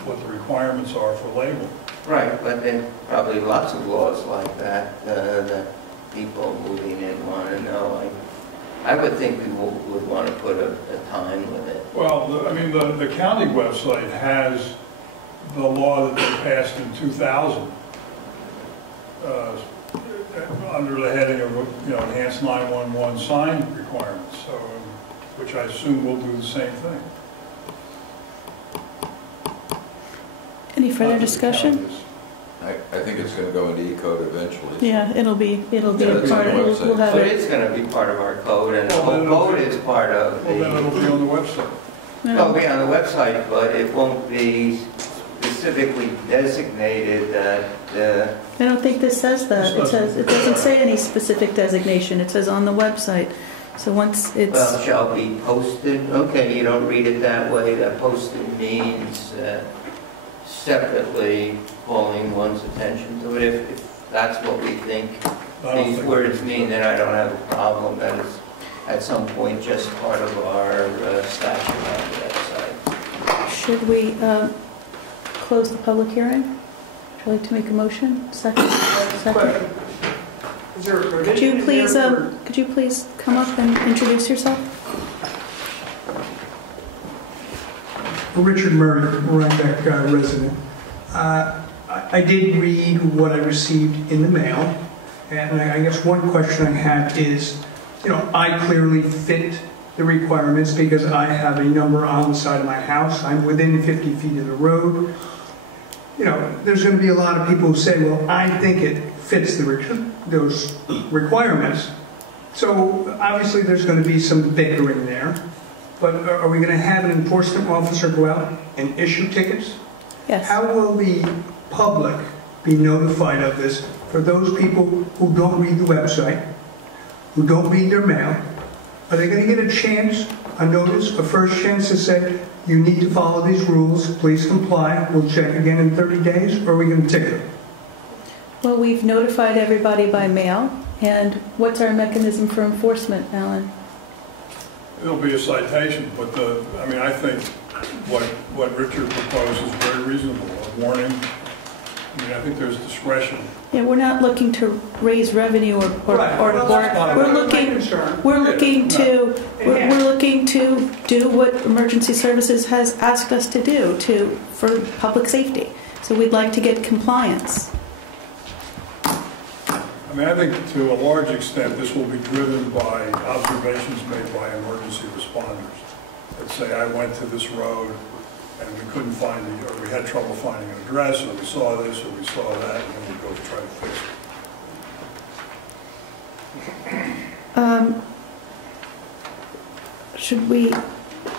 what the requirements are for label. Right, but there are probably lots of laws like that that people moving in want to know. I would think people would want to put a time limit. Well, the county website has the law that they passed in 2000 under the heading of enhanced 911 sign requirements, so which I assume will do the same thing. Any further discussion? I think it's going to go into E-code eventually. Yeah, it'll be Yeah, a it's part on the of, we'll website. have But it. it's going to be part of our code, and the Well, whole then it'll code be- is part of Well, then it'll be on the website. It'll be on the website, but it won't be specifically designated that, I don't think this says that. It doesn't say any specific designation. It says on the website. So once it's, well, shall be posted. Okay, you don't read it that way. That posted means separately calling one's attention to it. If that's what we think I don't these think words it's- mean, then I don't have a problem. That is at some point just part of our statute on the website. should we close the public hearing? Would you like to make a motion? Second? Second. Is there a Could provision you in please, there for... could you please come up and introduce yourself? Richard Murray, Rhinebeck resident. I did read what I received in the mail, and I guess one question I have is, I clearly fit the requirements because I have a number on the side of my house. I'm within 50 feet of the road. There's going to be a lot of people who say, well, I think it fits those requirements. So obviously there's going to be some bickering there. But are we going to have an enforcement officer go out and issue tickets? Yes. How will the public be notified of this for those people who don't read the website, who don't read their mail? Are they going to get a chance, a notice, a first chance to say, you need to follow these rules, please comply, we'll check again in 30 days, or are we going to ticket them? Well, we've notified everybody by mail. And what's our mechanism for enforcement, Alan? It'll be a citation, but I think what Richard proposed is very reasonable. A warning. I think there's discretion. Yeah, we're not looking to raise revenue or Right. Well, that's not we're my looking concern. we're looking to Yeah. we're looking to do what emergency services has asked us to do for public safety. So we'd like to get compliance. I think to a large extent, this will be driven by observations made by emergency responders. Let's say I went to this road and we couldn't find or we had trouble finding an address, or we saw this, or we saw that, and then we go to try to fix it.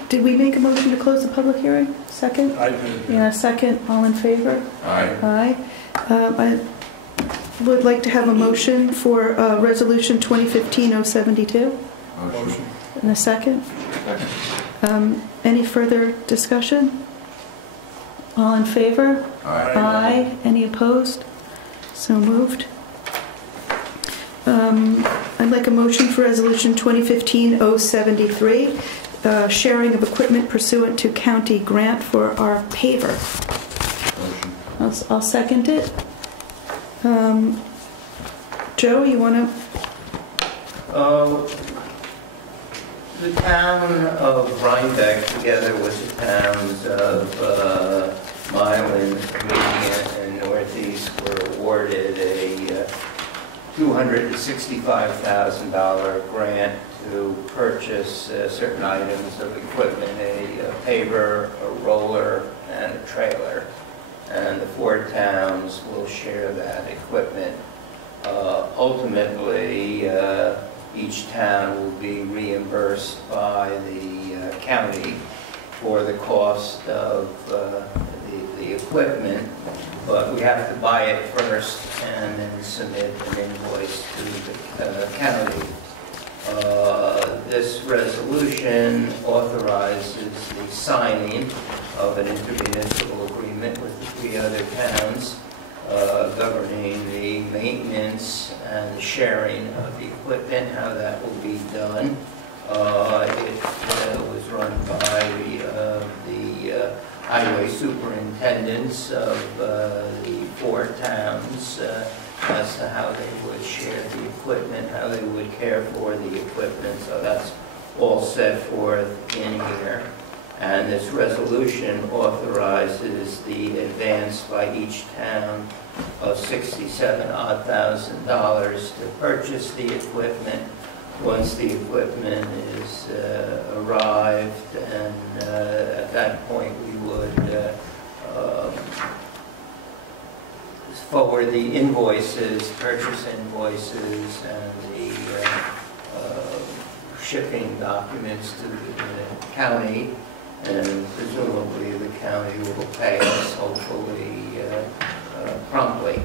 Did we make a motion to close the public hearing? Second? I did. Yeah, second. All in favor? Aye. Aye. I would like to have a motion for Resolution 2015-072. Motion. In a second. Second. Any further discussion? All in favor? Aye. Aye. Any opposed? So moved. I'd like a motion for Resolution 2015-073, sharing of equipment pursuant to county grant for our paver. Motion. I'll second it. Joe, you want to? The town of Rhinebeck, together with the towns of Milan, Comedian, and Northeast, were awarded a $265,000 grant to purchase certain items of equipment, a paver, a roller, and a trailer. And the four towns will share that equipment. Ultimately, each town will be reimbursed by the county for the cost of the the equipment, but we have to buy it first and then submit an invoice to the county. This resolution authorizes the signing of an intermunicipal agreement with the 3 other towns governing the maintenance and the sharing of the equipment, how that will be done. It was run by the highway superintendents of the 4 towns as to how they would share the equipment, how they would care for the equipment. So that's all set forth in here. And this resolution authorizes the advance by each town of $67,000 to purchase the equipment. Once the equipment is arrived, and at that point we would forward the invoices, purchase invoices, and the shipping documents to the county, and presumably the county will pay us, hopefully, promptly.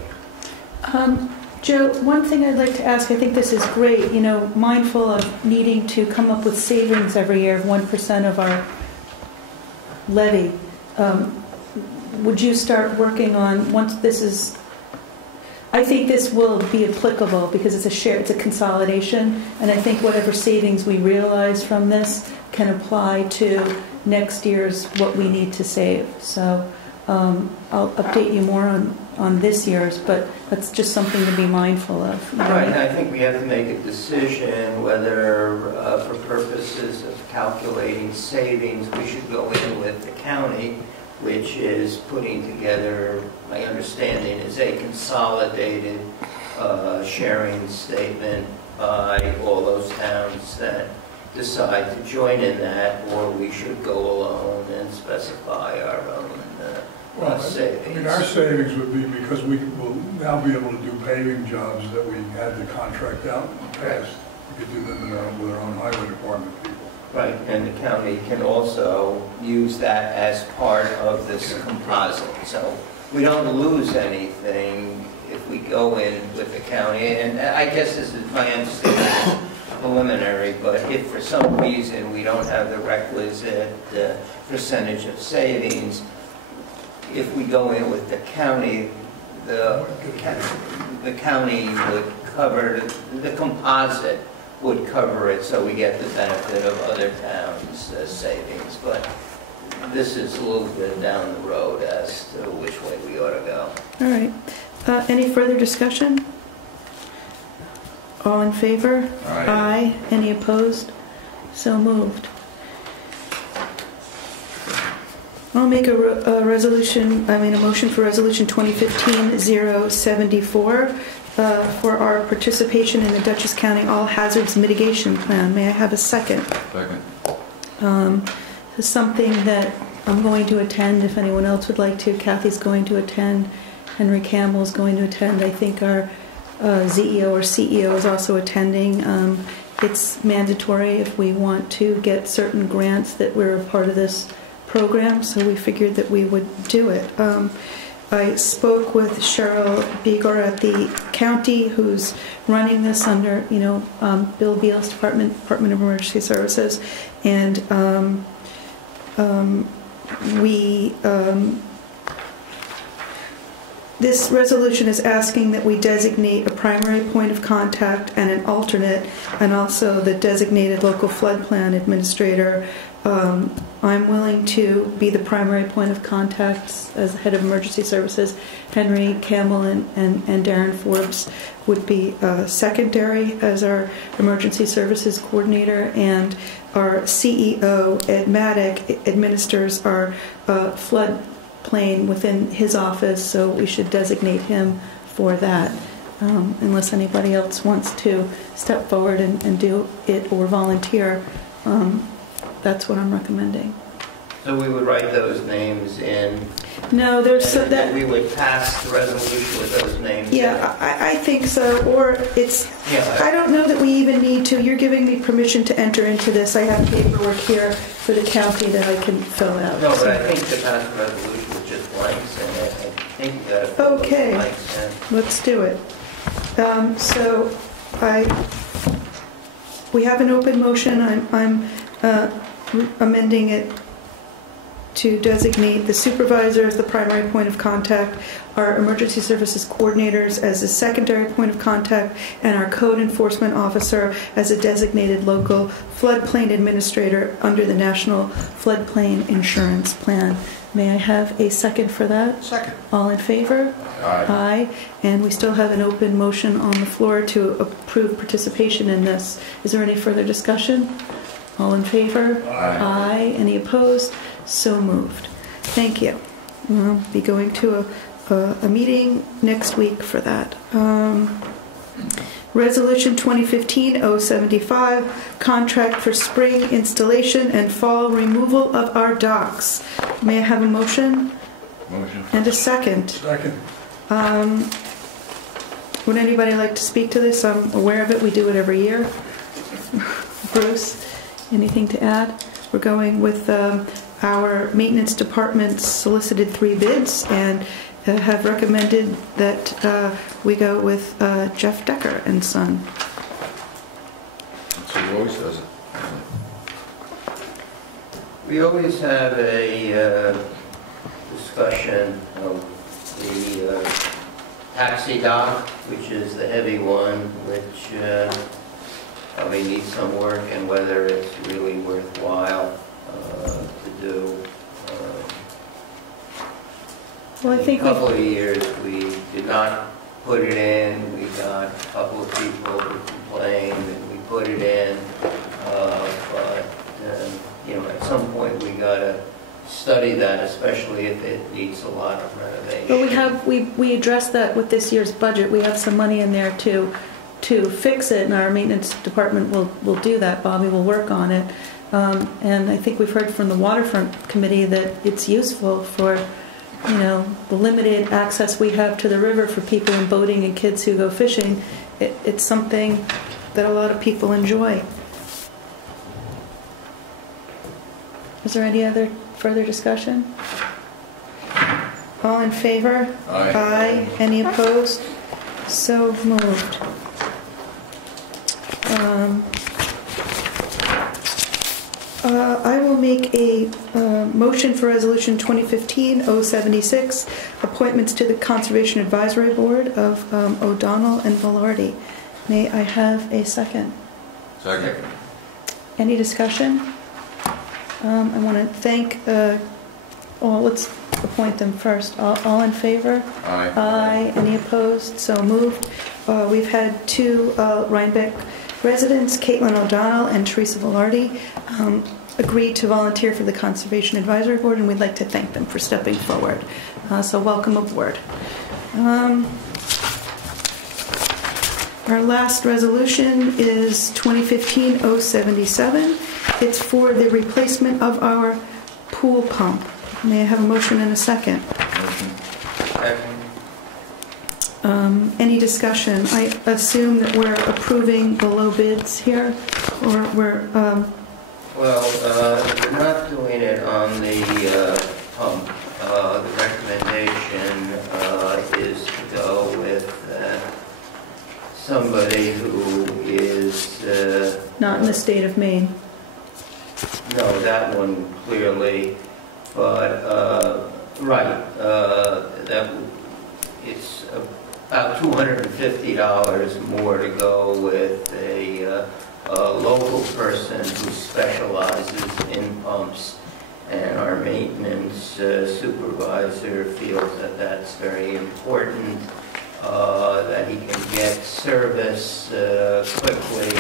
Joe, one thing I'd like to ask, I think this is great, you know, mindful of needing to come up with savings every year of 1% of our levy. Would you start working on, once this is, I think this will be applicable because it's a consolidation, and I think whatever savings we realize from this can apply to next year's what we need to save. So I'll update you more on this year's, but that's just something to be mindful of. Right, and I think we have to make a decision whether, for purposes of calculating savings, we should go in with the county, which is putting together, my understanding, is a consolidated sharing statement by all those towns that decide to join in that, or we should go alone and specify our own savings. I mean, our savings would be because we will now be able to do paving jobs that we had to contract out in the past. We could do them with our own highway department people. Right, and the county can also use that as part of this composite. So we don't lose anything if we go in with the county. And I guess this is my understanding, preliminary, but if for some reason we don't have the requisite percentage of savings, if we go in with the county, the county would cover, the composite would cover it, so we get the benefit of other towns' savings. But this is a little bit down the road as to which way we ought to go. All right. Any further discussion? All in favor? Aye. Aye. Any opposed? So moved. I'll make a motion for Resolution 2015-074 for our participation in the Dutchess County All Hazards Mitigation Plan. May I have a second? Second. This is something that I'm going to attend if anyone else would like to. Kathy's going to attend. Henry Campbell's going to attend. I think our ZEO or CEO is also attending. It's mandatory if we want to get certain grants that we're a part of this program, so we figured that we would do it. I spoke with Cheryl Beagor at the county, who's running this under, Bill Beal's Department of Emergency Services, and this resolution is asking that we designate a primary point of contact and an alternate, and also the designated local flood plan administrator. I'm willing to be the primary point of contact as head of emergency services. Henry Campbell and Darren Forbes would be secondary as our emergency services coordinator, and our CEO, Ed Maddock, administers our flood plain within his office, so we should designate him for that. Unless anybody else wants to step forward and do it or volunteer. That's what I'm recommending. So we would write those names in. No, there's that we would pass the resolution with those names. Yeah, I think so. Or it's. Yeah, I don't know that we even need to. You're giving me permission to enter into this. I have paperwork here for the county that I can fill out. No, but I think to pass the resolution with just blanks in it. I think you gotta put Okay. those blanks in. Let's do it. We have an open motion. I'm amending it to designate the supervisor as the primary point of contact, our emergency services coordinators as the secondary point of contact, and our code enforcement officer as a designated local floodplain administrator under the National Floodplain Insurance Plan. May I have a second for that? Second. All in favor? Aye. Aye. And we still have an open motion on the floor to approve participation in this. Is there any further discussion? All in favor? Aye. Aye. Any opposed? So moved. Thank you. We'll be going to a meeting next week for that. Resolution 2015-075, contract for spring installation and fall removal of our docks. May I have a motion Motion. and a second? Second. Would anybody like to speak to this? I'm aware of it. We do it every year. Bruce, anything to add? We're going with our maintenance department solicited 3 bids and have recommended that we go with Jeff Decker and Son. That's who always does it. We always have a discussion of the taxi dock, which is the heavy one, which probably needs some work, and whether it's really worthwhile to do. Well, I think In a couple of years, we did not put it in. We got a couple of people who complained, and we put it in. But at some point, we got to study that, especially if it needs a lot of renovation. we addressed that with this year's budget. We have some money in there to fix it, and our maintenance department will do that. Bobby will work on it. And I think we've heard from the waterfront committee that it's useful for the limited access we have to the river for people in boating and kids who go fishing. It's something that a lot of people enjoy. Is there any other further discussion? All in favor? Aye. Aye. Any opposed? So moved. I will make a motion for Resolution 2015-076, appointments to the Conservation Advisory Board of O'Donnell and Velarde. May I have a second? Second. Any discussion? I want to thank, let's appoint them first. All in favor? Aye. Aye. Any opposed? So moved. We've had 2 Rhinebeck residents, Caitlin O'Donnell and Teresa Velarde, agreed to volunteer for the Conservation Advisory Board, and we'd like to thank them for stepping forward. So welcome aboard. Our last resolution is 2015-077. It's for the replacement of our pool pump. May I have a motion and a second? Motion. Second. Any discussion? I assume that we're approving the low bids here, or we're... Well, we're not doing it on the pump. The recommendation is to go with somebody who is... not in the state of Maine. No, that one clearly, but, right, it's about $250 more to go with a local person who specializes in pumps, and our maintenance supervisor feels that that's very important, that he can get service quickly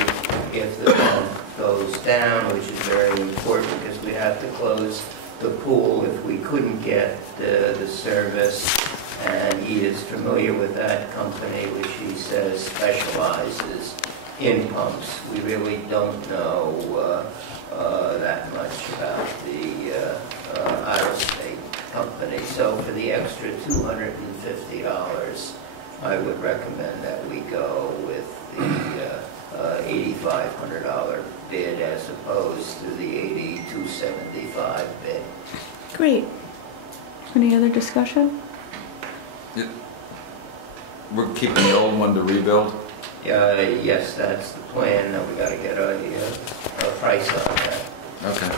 if the pump goes down, which is very important because we have to close the pool if we couldn't get the service. And he is familiar with that company, which he says specializes in pumps. We really don't know that much about the out-of-state company. So for the extra $250, I would recommend that we go with the $8,500 bid as opposed to the $8,275 bid. Great. Any other discussion? We're keeping the old one to rebuild? Yes, that's the plan, that we gotta get a price on that. Okay.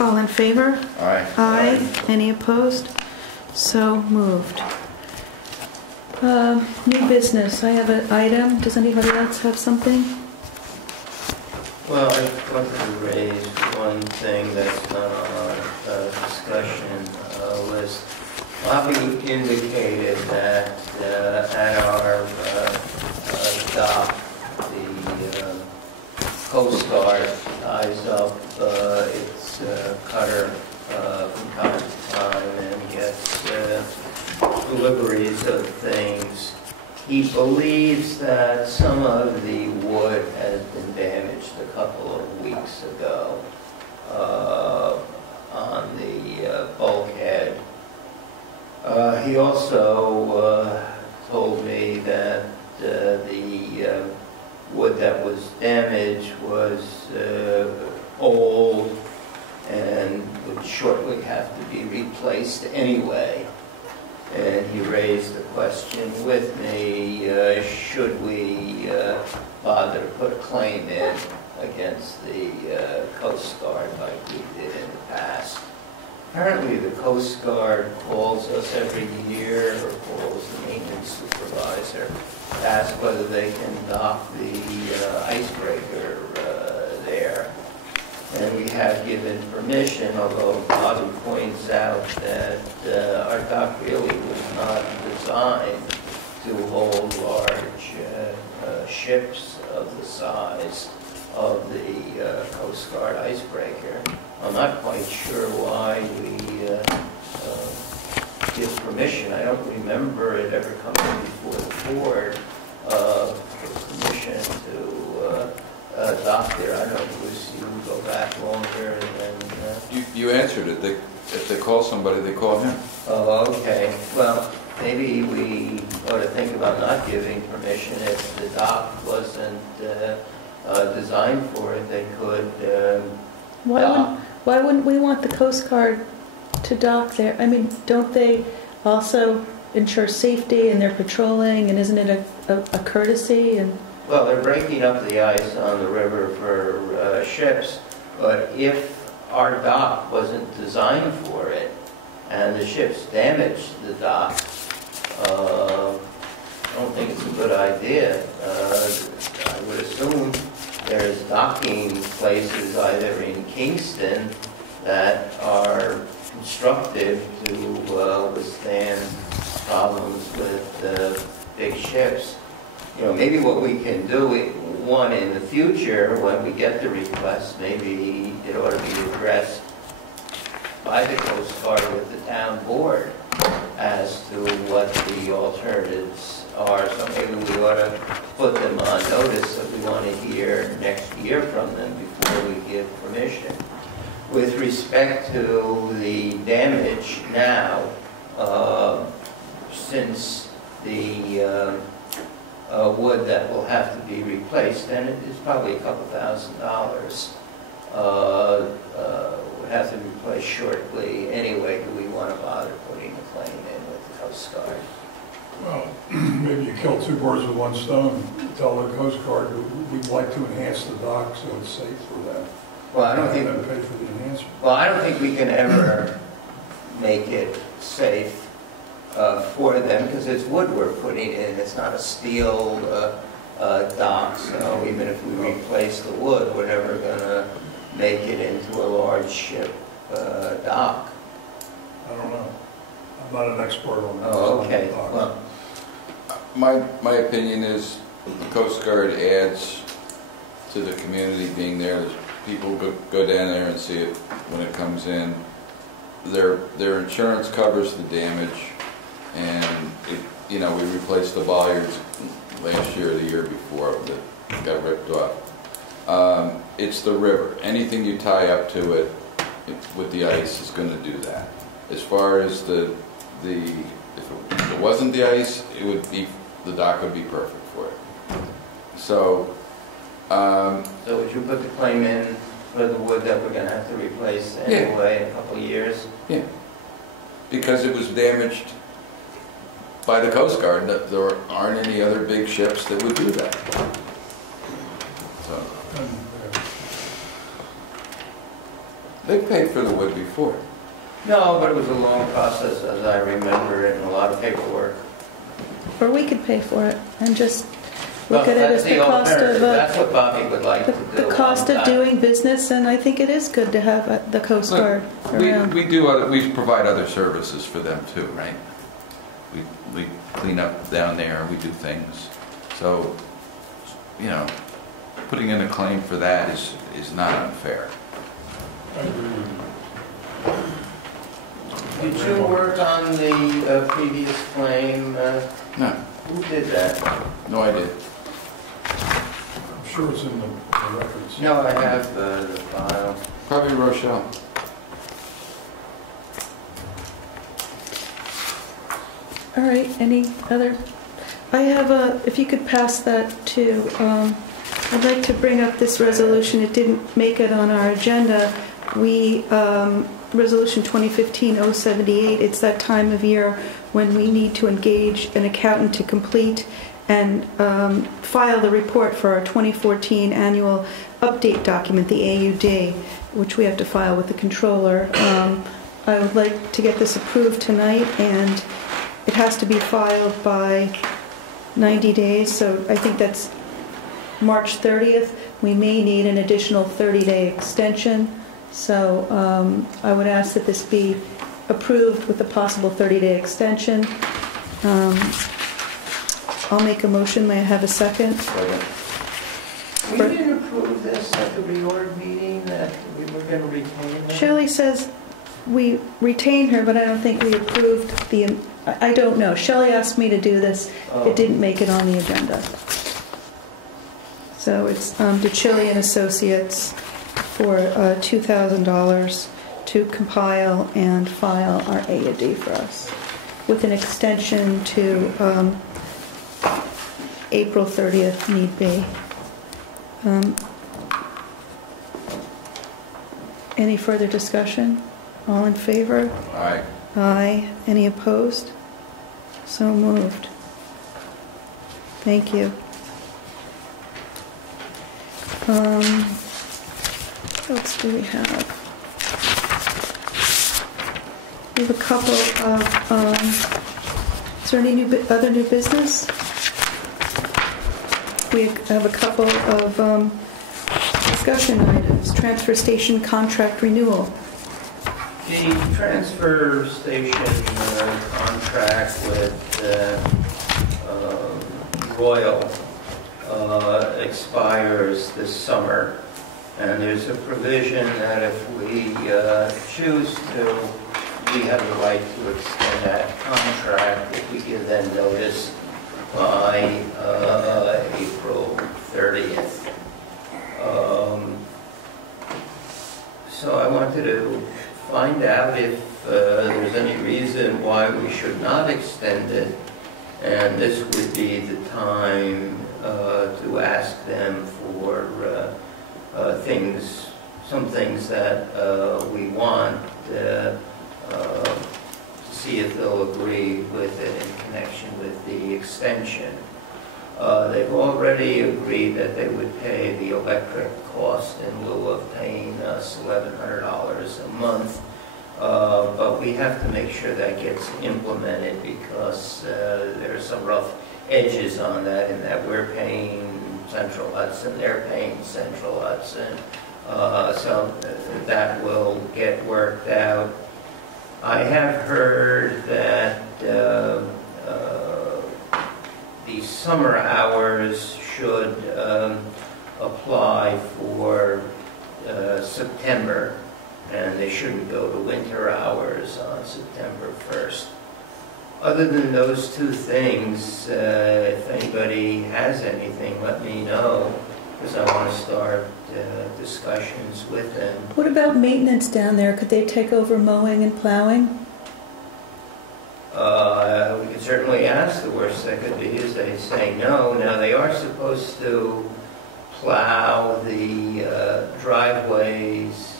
All in favor? All right. Aye. Any opposed? So moved. New business. I have an item. Does anybody else have something? Well, I wanted to raise one thing that's not on our discussion list. Bobby indicated that at our dock, the Coast Guard ties up its cutter from time to time and gets deliveries of things. He believes that some of the wood has been damaged a couple of weeks ago on the bulkhead. He also told me that the wood that was damaged was old and would shortly have to be replaced anyway. And he raised the question with me, should we bother to put a claim in against the Coast Guard like we did in the past? Apparently the Coast Guard calls us every year, or calls the maintenance supervisor, to ask whether they can dock the icebreaker there. And we have given permission, although Bobby points out that our dock really was not designed to hold large ships of the size of the Coast Guard icebreaker. I'm not quite sure why we give permission. I don't remember it ever coming before the board for permission to dock there. I don't know if it was, you go back longer than... You answered it. If they call somebody, they call him. Oh, okay. Well, maybe we ought to think about not giving permission. If the dock wasn't designed for it, they could dock. Why wouldn't we want the Coast Guard to dock there? I mean, don't they also ensure safety and they're patrolling, and isn't it a courtesy? And Well, they're breaking up the ice on the river for ships, but if our dock wasn't designed for it and the ships damaged the dock, I don't think it's a good idea. I would assume there's docking places either in Kingston that are constructed to withstand problems with big ships. You know, maybe what we can do, one, in the future, when we get the request, maybe it ought to be addressed by the Coast Guard with the town board as to what the alternatives are. So maybe we ought to put them on notice that we want to hear next year from them before we give permission. With respect to the damage now, since the wood that will have to be replaced, and it is probably a couple $1,000, would have to be replaced shortly anyway. Do we want to bother putting a claim in with the Coast Guard? Well, maybe you kill two birds with one stone. Tell the Coast Guard we'd like to enhance the dock so it's safe for them. Well, I don't think. Pay for the enhancement. Well, I don't think we can ever make it safe for them because it's wood we're putting in. It's not a steel dock. So even if we replace the wood, we're never going to make it into a large ship dock. I don't know. I'm not an expert on that. Oh, okay. Well, My opinion is the Coast Guard adds to the community being there. People go down there and see it when it comes in. Their insurance covers the damage, and we replaced the bollards last year or the year before that got ripped off. It's the river. Anything you tie up to it with the ice is going to do that. As far as if it wasn't the ice, the dock would be perfect for it. So would you put the claim in for the wood that we're going to have to replace anyway in a couple of years? Yeah. because it was damaged by the Coast Guard. There aren't any other big ships that would do that. So, they paid for the wood before. No, but it was a long process, as I remember it, and a lot of paperwork. Or we could pay for it and just Well, look at it as that's the the cost alternative. of That's what Bobby would like to do. the cost of doing business, and I think it is good to have the Coast Guard around. We provide other services for them too, right? We clean up down there, we do things. So, you know, putting in a claim for that is not unfair. Did you work on the previous claim? No, Who did that? no, I did. I'm sure it's in the records. No, I have the file. Probably Rochelle. All right, any other? I have if you could pass that to, I'd like to bring up this resolution. It didn't make it on our agenda. Resolution 2015-078, it's that time of year when we need to engage an accountant to complete and file the report for our 2014 annual update document, the AUD, which we have to file with the controller. I would like to get this approved tonight, and it has to be filed by 90 days, so I think that's March 30th. We may need an additional 30-day extension. So I would ask that this be approved with a possible 30-day extension. I'll make a motion. May I have a second? We didn't approve this at the reorg meeting, that we were going to retain her? Shelley says we retain her, but I don't think we approved the... I don't know. Shelley asked me to do this. Oh. It didn't make it on the agenda. So it's DeChilli and Associates for $2,000 to compile and file our AUD for us, with an extension to April 30th, need be. Any further discussion? All in favor? Aye. Aye. Any opposed? So moved. Thank you. What else do we have? We have a couple of, is there any other new business? We have a couple of discussion items. Transfer station contract renewal. The transfer station contract with Royal expires this summer, and there's a provision that if we choose to, we have the right to extend that contract if we give them notice by April 30th. So I wanted to find out if there's any reason why we should not extend it, and this would be the time to ask them for some things that we want, to see if they'll agree with it in connection with the extension. They've already agreed that they would pay the electric cost in lieu of paying us $1,100 a month. But we have to make sure that gets implemented, because there are some rough edges on that, in that we're paying Central Hudson, they're paying Central Hudson. So that will get worked out. I have heard that the summer hours should apply for September, and they shouldn't go to winter hours on September 1st. Other than those two things, if anybody has anything, let me know, because I want to start discussions with them. What about maintenance down there? Could they take over mowing and plowing? We could certainly ask. The worst that could be is they say no. Now, they are supposed to plow the driveways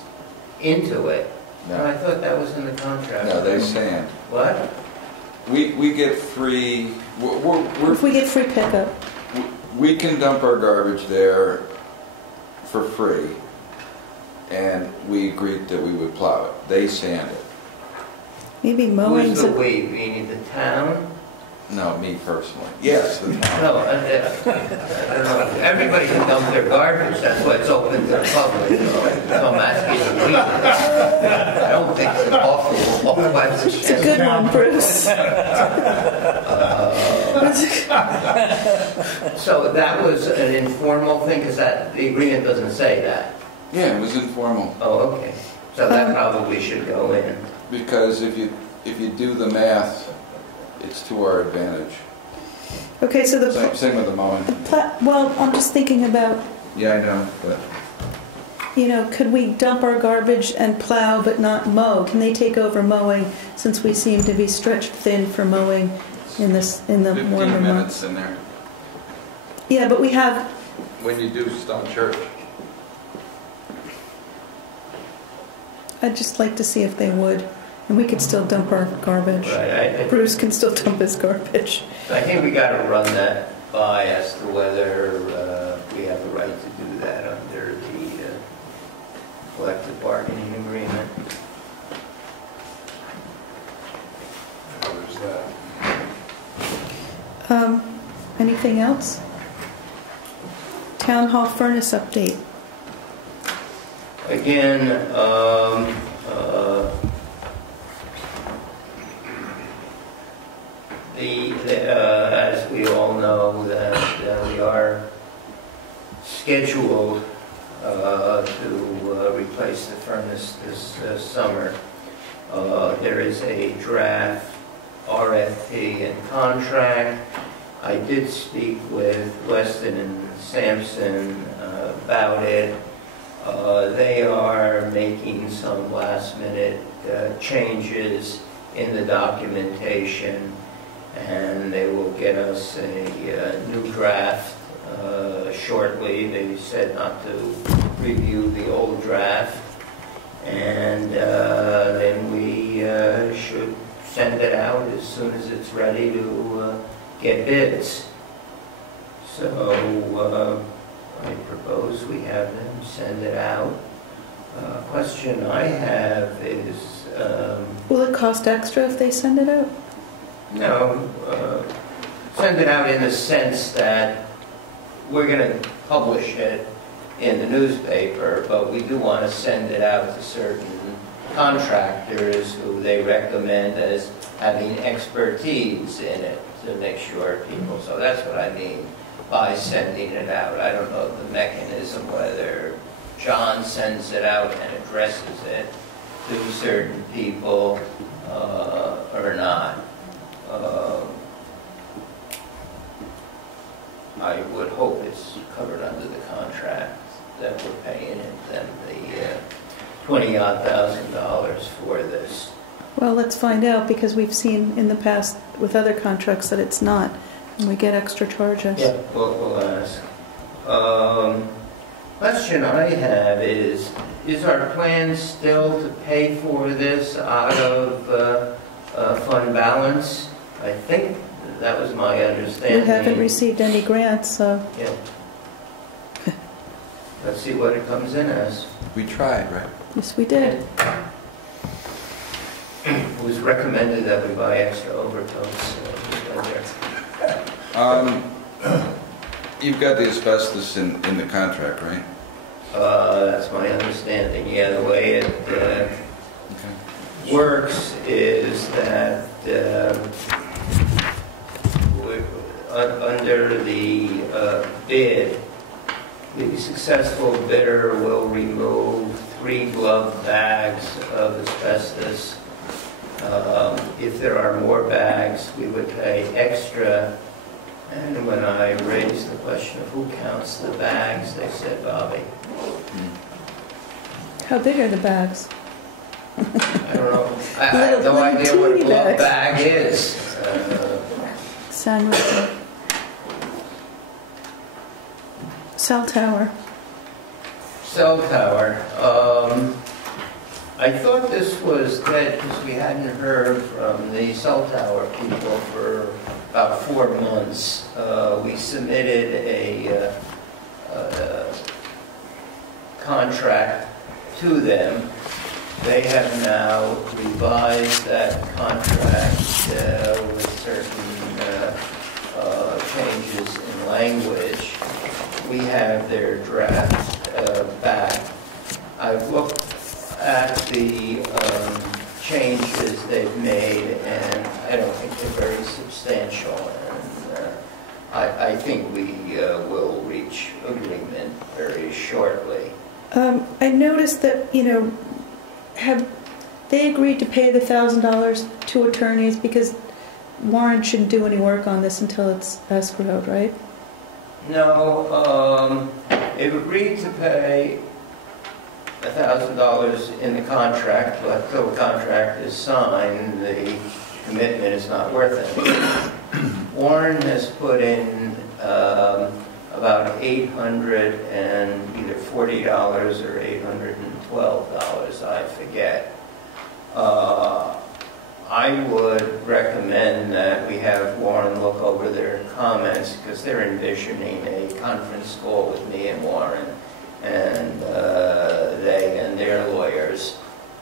into it, No, I thought that was in the contract. No, they sand. What? We get free, If we get free pickup, we can dump our garbage there for free, and we agreed that we would plow it. They sand it. maybe Who's mowing's the a... we, meaning the town? No, me personally. Yes, the town. No, I don't know. Everybody can dump their garbage, that's why it's open to the public. So I'm asking you, we. I don't think it's an awful question. It's a good one, Bruce. So that was an informal thing, because the agreement doesn't say that. Yeah, it was informal. Oh, okay. So that probably should go in. Because if you do the math, it's to our advantage. Okay, so the... Same with the mowing. Well, I'm just thinking about, Yeah, I know, but could we dump our garbage and plow but not mow? Can they take over mowing since we seem to be stretched thin for mowing in the 15 warmer months? minutes in there Yeah, but we have... when you do Stone Church. I'd just like to see if they would. And we could still dump our garbage. Right, Bruce can still dump his garbage. I think we got to run that by as to whether we have the right to do that under the collective bargaining agreement. There's that. Anything else? Town hall furnace update. Again, as we all know, that we are scheduled to replace the furnace this summer. There is a draft RFP and contract. I did speak with Weston and Sampson about it. They are making some last-minute changes in the documentation, and they will get us a new draft shortly. They said not to review the old draft, and then we should send it out as soon as it's ready to get bids. So I propose we have them send it out. Question I have is... Will it cost extra if they send it out? No, send it out in the sense that we're going to publish it in the newspaper, but we do want to send it out to certain contractors who they recommend as having expertise in it to make sure people, so that's what I mean by sending it out. I don't know the mechanism, whether John sends it out and addresses it to certain people or not. I would hope it's covered under the contract that we're paying them the $20,000 for this. Well, let's find out, because we've seen in the past with other contracts that it's not, and we get extra charges. Yeah, we'll ask. Question I have is our plan still to pay for this out of fund balance? I think that was my understanding. We haven't received any grants, so... Yeah. Let's see what it comes in as. We tried, right? Yes, we did. It was recommended that we buy extra overcoats. You've got the asbestos in the contract, right? That's my understanding. Yeah, the way it works is that under the bid, the successful bidder will remove 3 glove bags of asbestos. If there are more bags, we would pay extra. And when I raised the question of who counts the bags, they said Bobby. How big are the bags? I don't know. I have no idea what a glove bag is. Sandwich. Cell tower. Cell tower. I thought this was dead because we hadn't heard from the cell tower people for about 4 months. We submitted a contract to them. They have now revised that contract with certain changes in language. We have their draft back. I've looked at the changes they've made, and I don't think they're very substantial. And I think we will reach agreement very shortly. I noticed that, have they agreed to pay the $1,000 to attorneys because Warren shouldn't do any work on this until it's escrowed, right? No, they've agreed to pay $1,000 in the contract, but until the contract is signed, the commitment is not worth anything. Warren has put in about $840 or $812, I forget. I would recommend that we have Warren look over their comments because they're envisioning a conference call with me and Warren and they and their lawyers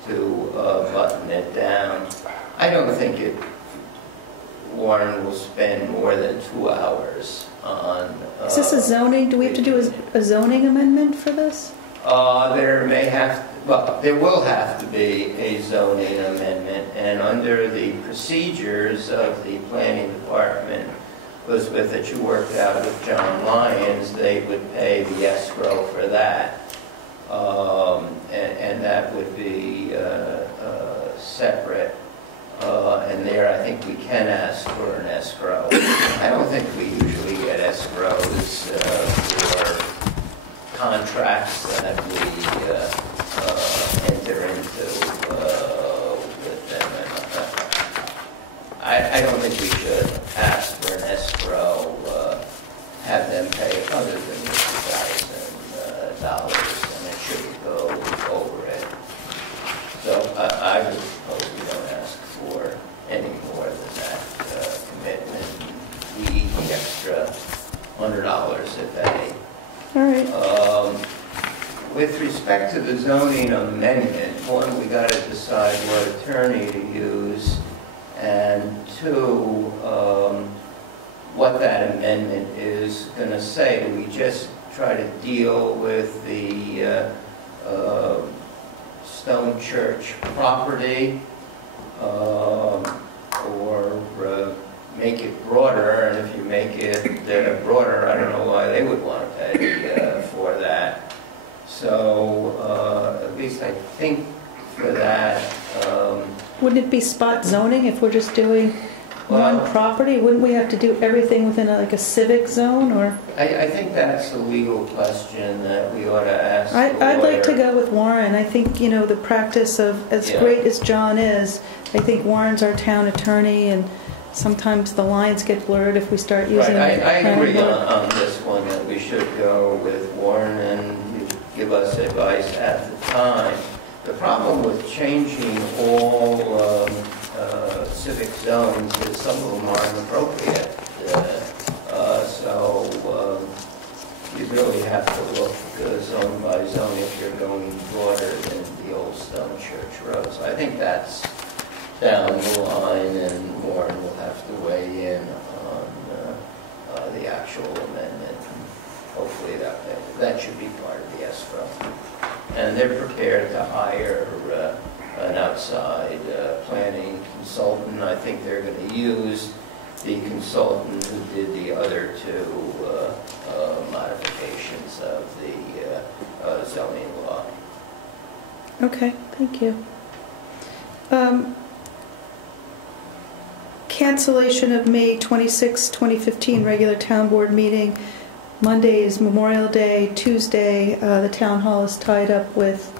to button it down. I don't think Warren will spend more than 2 hours on... Is this a zoning? Do we have to do a zoning amendment for this? There will have to be a zoning amendment, and under the procedures of the planning department, Elizabeth, that you worked out with John Lyons, they would pay the escrow for that, and that would be separate. And there, I think we can ask for an escrow. I don't think we usually get escrows for contracts that we enter into with them. I don't think we should ask for an escrow, have them pay other than $50,000, and it shouldn't go over it. So I would propose we don't ask for any more than that commitment. We need the extra $100 a day. All right. With respect to the zoning amendment, one, we got to decide what attorney to use, and two, what that amendment is going to say. Do we just try to deal with the Stone Church property, or make it broader? And if you make it broader, I don't know why they would want to pay for that. So at least I think for that. Wouldn't it be spot zoning if we're just doing one property? Wouldn't we have to do everything within like a civic zone, or? I think that's a legal question that we ought to ask the I'd like to lawyer. go with Warren. I think, the practice of, as great as John is, I think Warren's our town attorney, and sometimes the lines get blurred if we start using... Right, I agree on this one, that we should go with Warren and give us advice at the time. The problem with changing all civic zones is some of them are inappropriate. So you really have to look zone by zone if you're going broader than the old Stone Church Road. So I think that's down the line, and Warren will have to weigh in on the actual amendment. Hopefully that should be part of the escrow. And they're prepared to hire an outside planning consultant. I think they're going to use the consultant who did the other two modifications of the zoning law. Okay, thank you. Cancellation of May 26, 2015 regular town board meeting. Monday is Memorial Day. Tuesday, the town hall is tied up with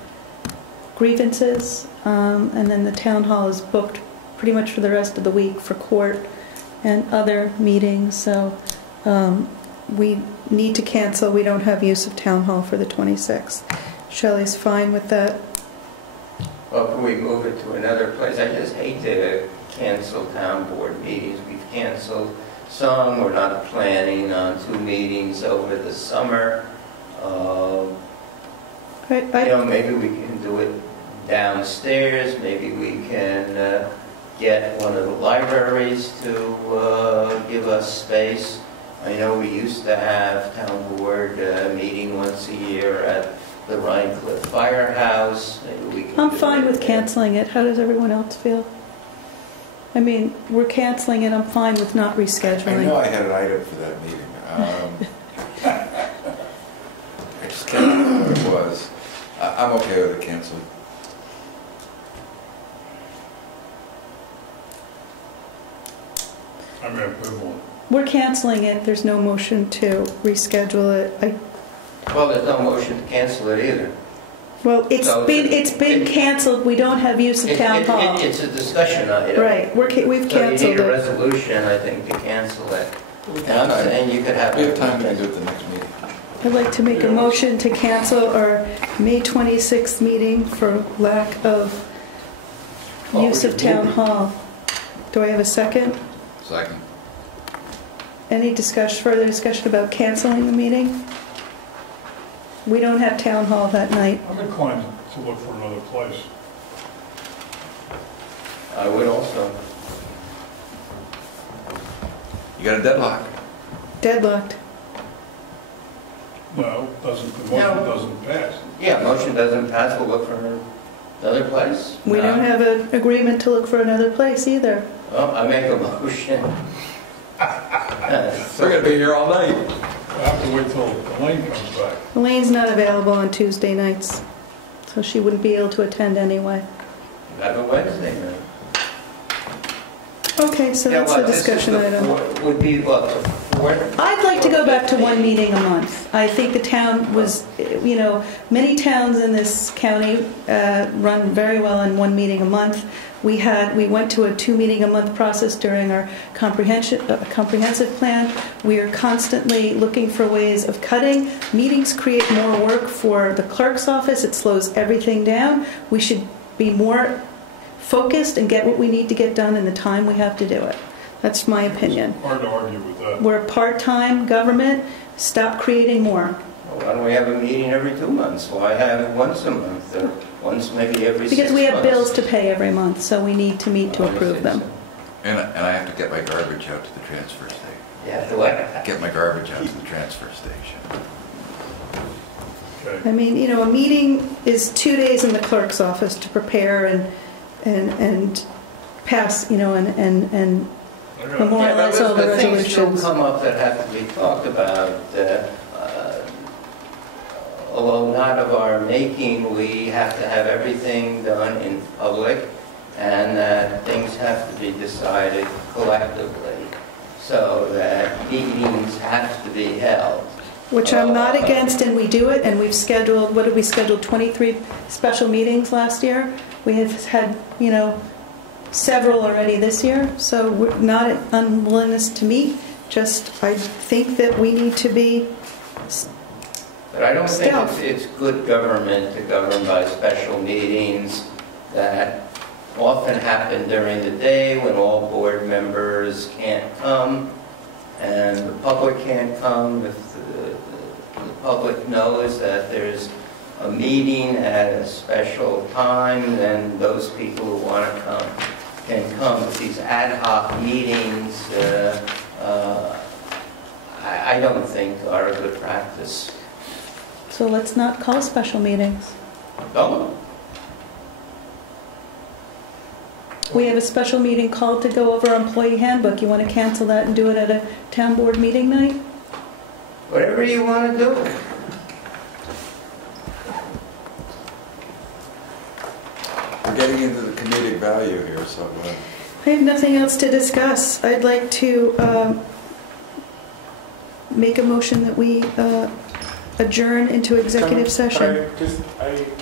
grievances, and then the town hall is booked pretty much for the rest of the week for court and other meetings. So we need to cancel. We don't have use of town hall for the 26th. Shelley's fine with that. Well, can we move it to another place? I just hate to cancel town board meetings. We've canceled some. We're not planning on 2 meetings over the summer. Maybe we can do it downstairs. Maybe we can get one of the libraries to give us space. I know we used to have town board meeting once a year at the Rhinecliff Firehouse. Maybe we can I'm do fine it with there. canceling it. How does everyone else feel? I mean, we're canceling it. I'm fine with not I know rescheduling. I had an item for that meeting. I just can't remember what it was. I'm okay with it canceling. I'm ambivalent. We're canceling it. There's no motion to reschedule it. Well, there's no motion to cancel it either. Well, it's So been canceled. We don't have use of town hall. It's a discussion item. Right, we've So you need canceled a it. resolution, I think, to cancel it. And I'm saying you could have... We have time, we can do it the next meeting. I'd like to make a motion to cancel our May 26th meeting for lack of use of town hall. Do I have a second? Second. Any further discussion about canceling the meeting? We don't have town hall that night. I'm inclined to look for another place. I would also. You got a deadlock. Deadlocked. No, the motion doesn't pass. Yeah, motion doesn't pass, we'll look for another place. We don't No. have an agreement to look for another place either. Well, I make a motion. We're gonna be here all night. I have to wait till Elaine comes back. Elaine's not available on Tuesday nights, so she wouldn't be able to attend anyway. Have a Wednesday night. Okay, so that's a discussion item. Would be what, the fourth? I'd like to go back to one meeting a month. I think the town was, many towns in this county run very well in one meeting a month. We went to a 2-meeting-a-month process during our comprehensive plan. We are constantly looking for ways of cutting. Meetings create more work for the clerk's office. It slows everything down. We should be more focused and get what we need to get done in the time we have to do it. That's my opinion. Hard to argue with that. We're a part-time government. Stop creating more. Why don't we have a meeting every 2 months? Why have it once a month, or once maybe every 6 months? Because we have bills to pay every month, so we need to meet to approve them. And I have to get my garbage out to the transfer station. Yeah, do I? Get my garbage out to the transfer station. Okay. I mean, a meeting is 2 days in the clerk's office to prepare and pass, and memorialize all the But things still resolutions. come up that have to be talked about. Although not of our making, we have to have everything done in public, and that things have to be decided collectively, so that meetings have to be held. Which I'm not against, and we do it, and we've scheduled, 23 special meetings last year? We have had, several already this year, so we're not an unwillingness to meet, just I think that we need to be, But I don't think Stealth. it's good government to govern by special meetings that often happen during the day when all board members can't come and the public can't come. If the public knows that there's a meeting at a special time, then those people who want to come can come. But these ad hoc meetings, I don't think are a good practice. so let's not call special meetings. Don't. We have a special meeting called to go over our employee handbook. You want to cancel that and do it at a town board meeting night? Whatever you want to do. We're getting into the comedic value here, so I have nothing else to discuss. I'd like to make a motion that we adjourn into executive session.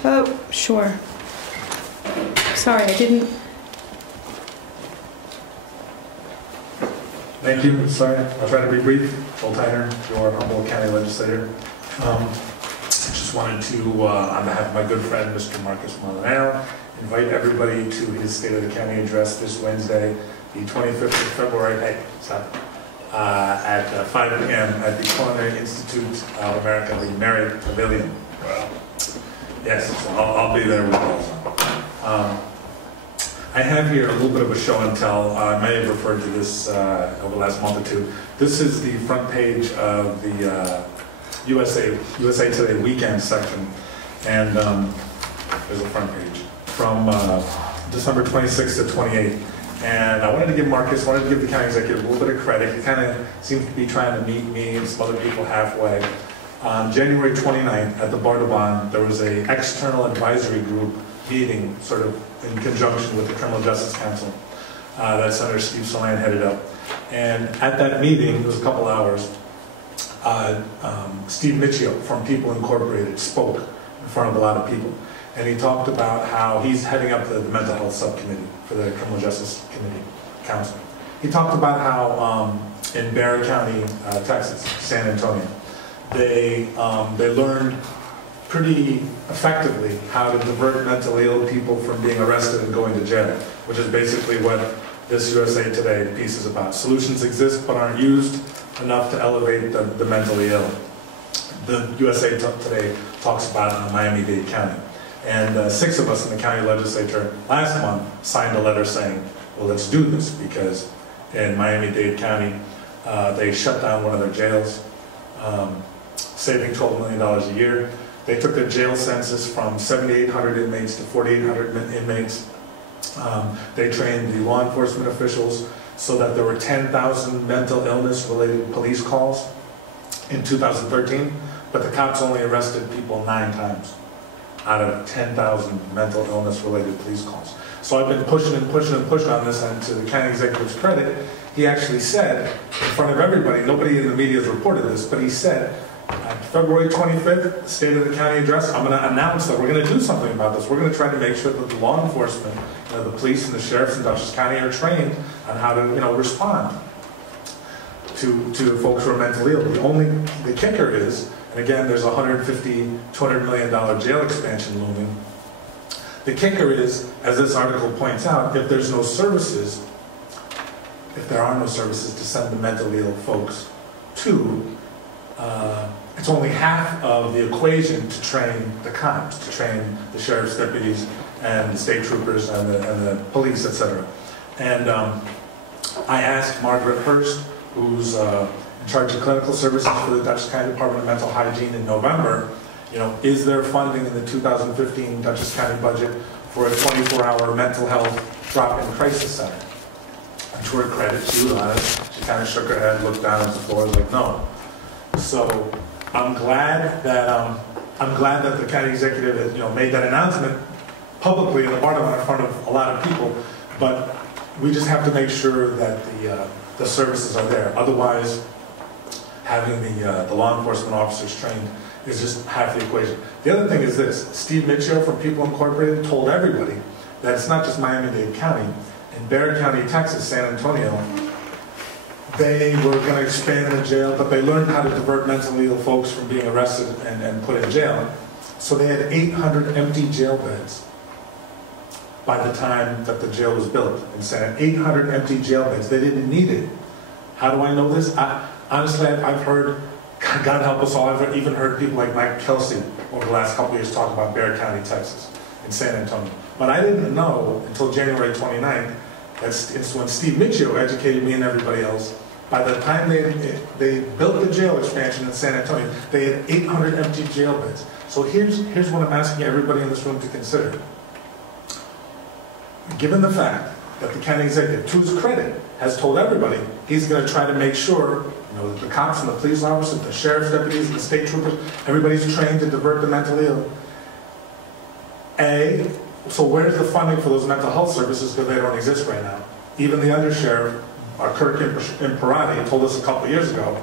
Oh, sure. Sorry, I didn't. Thank you. Sorry, I'll try to be brief. Phil Tyner, your humble county legislator. Just just wanted to, on behalf of my good friend, Mr. Marcus Molinaro, invite everybody to his State of the County address this Wednesday, the 25th of February, at 5 p.m. at the Culinary Institute of America, the Marriott Pavilion. Yes, so I'll be there with you also. I have here a little bit of a show and tell. I may have referred to this over the last month or two. This is the front page of the USA Today weekend section, and there's a front page from December 26th to 28th. And I wanted to give Marcus, wanted to give the county executive a little bit of credit. He kind of seems to be trying to meet me and some other people halfway. On January 29th at the Bardavon, there was an external advisory group meeting, sort of in conjunction with the Criminal Justice Council that Senator Steve Solan headed up. And at that meeting, it was a couple hours, Steve Michio from People Incorporated spoke in front of a lot of people. And he talked about how he's heading up the mental health subcommittee for the Criminal Justice Council. He talked about how in Barry County, Texas, San Antonio, they learned pretty effectively how to divert mentally ill people from being arrested and going to jail, which is basically what this USA Today piece is about. Solutions exist but aren't used enough to elevate the mentally ill. The USA Today talks about it in Miami-Dade County. And 6 of us in the county legislature last month signed a letter saying, well, let's do this, because in Miami-Dade County, they shut down one of their jails, saving $12 million a year. They took their jail census from 7,800 inmates to 4,800 inmates. They trained the law enforcement officials so that there were 10,000 mental illness-related police calls in 2013, but the cops only arrested people 9 times out of 10,000 mental illness-related police calls. So I've been pushing and pushing and pushing on this, and to the county executive's credit, he actually said, in front of everybody, nobody in the media has reported this, but he said, on February 25th, State of the County address, I'm going to announce that we're going to do something about this. We're going to try to make sure that the law enforcement, the police and the sheriffs in Dutchess County are trained on how to, respond to folks who are mentally ill. The kicker is, and again, there's $150, $200 million jail expansion looming. The kicker is, as this article points out, if there are no services to send the mentally ill folks to, it's only half of the equation to train the cops, to train the sheriff's deputies and the state troopers and the police, etc. And I asked Margaret Hurst, who's in charge of clinical services for the Dutchess County Department of Mental Hygiene in November, is there funding in the 2015 Dutchess County budget for a 24-hour mental health drop-in crisis center? And to her credit, she was honest. She kind of shook her head, looked down at the floor, was like, no. So I'm glad that the county executive has, made that announcement publicly in the Bardavon in front of a lot of people. But we just have to make sure that the services are there. Otherwise, having the law enforcement officers trained is just half the equation. The other thing is this: Steve Mitchell from People Incorporated told everybody that it's not just Miami-Dade County. In Barry County, Texas, San Antonio, they were going to expand the jail, but they learned how to divert mentally ill folks from being arrested and put in jail. So they had 800 empty jail beds by the time that the jail was built in San Antonio. 800 empty jail beds. They didn't need it. How do I know this? Honestly, I've heard, God help us all, I've even heard people like Mike Kelsey over the last couple of years talk about Barry County, Texas, in San Antonio. But I didn't know until January 29th, it's when Steve Michio educated me and everybody else. By the time they built the jail expansion in San Antonio, they had 800 empty jail beds. So here's what I'm asking everybody in this room to consider. Given the fact that the county executive, to his credit, has told everybody he's going to try to make sure that the cops and the police officers, the sheriff's deputies, and the state troopers, everybody's trained to divert the mentally ill. So where's the funding for those mental health services, because they don't exist right now? Even the undersheriff, Kirk Imperati, told us a couple of years ago,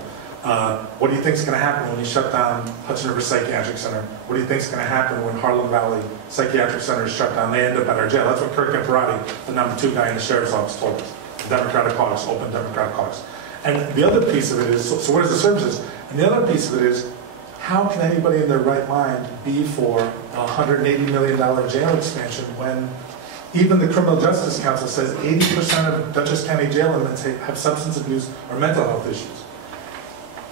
what do you think is going to happen when you shut down Hudson River Psychiatric Center? What do you think is going to happen when Harlem Valley Psychiatric Center is shut down? They end up at our jail. That's what Kirk Imperati, the #2 guy in the sheriff's office, told us. The Democratic caucus, open Democratic caucus. And the other piece of it is, so where's the services? And the other piece of it is, how can anybody in their right mind be for a $180 million jail expansion when even the Criminal Justice Council says 80% of Dutchess County jail inmates have substance abuse or mental health issues?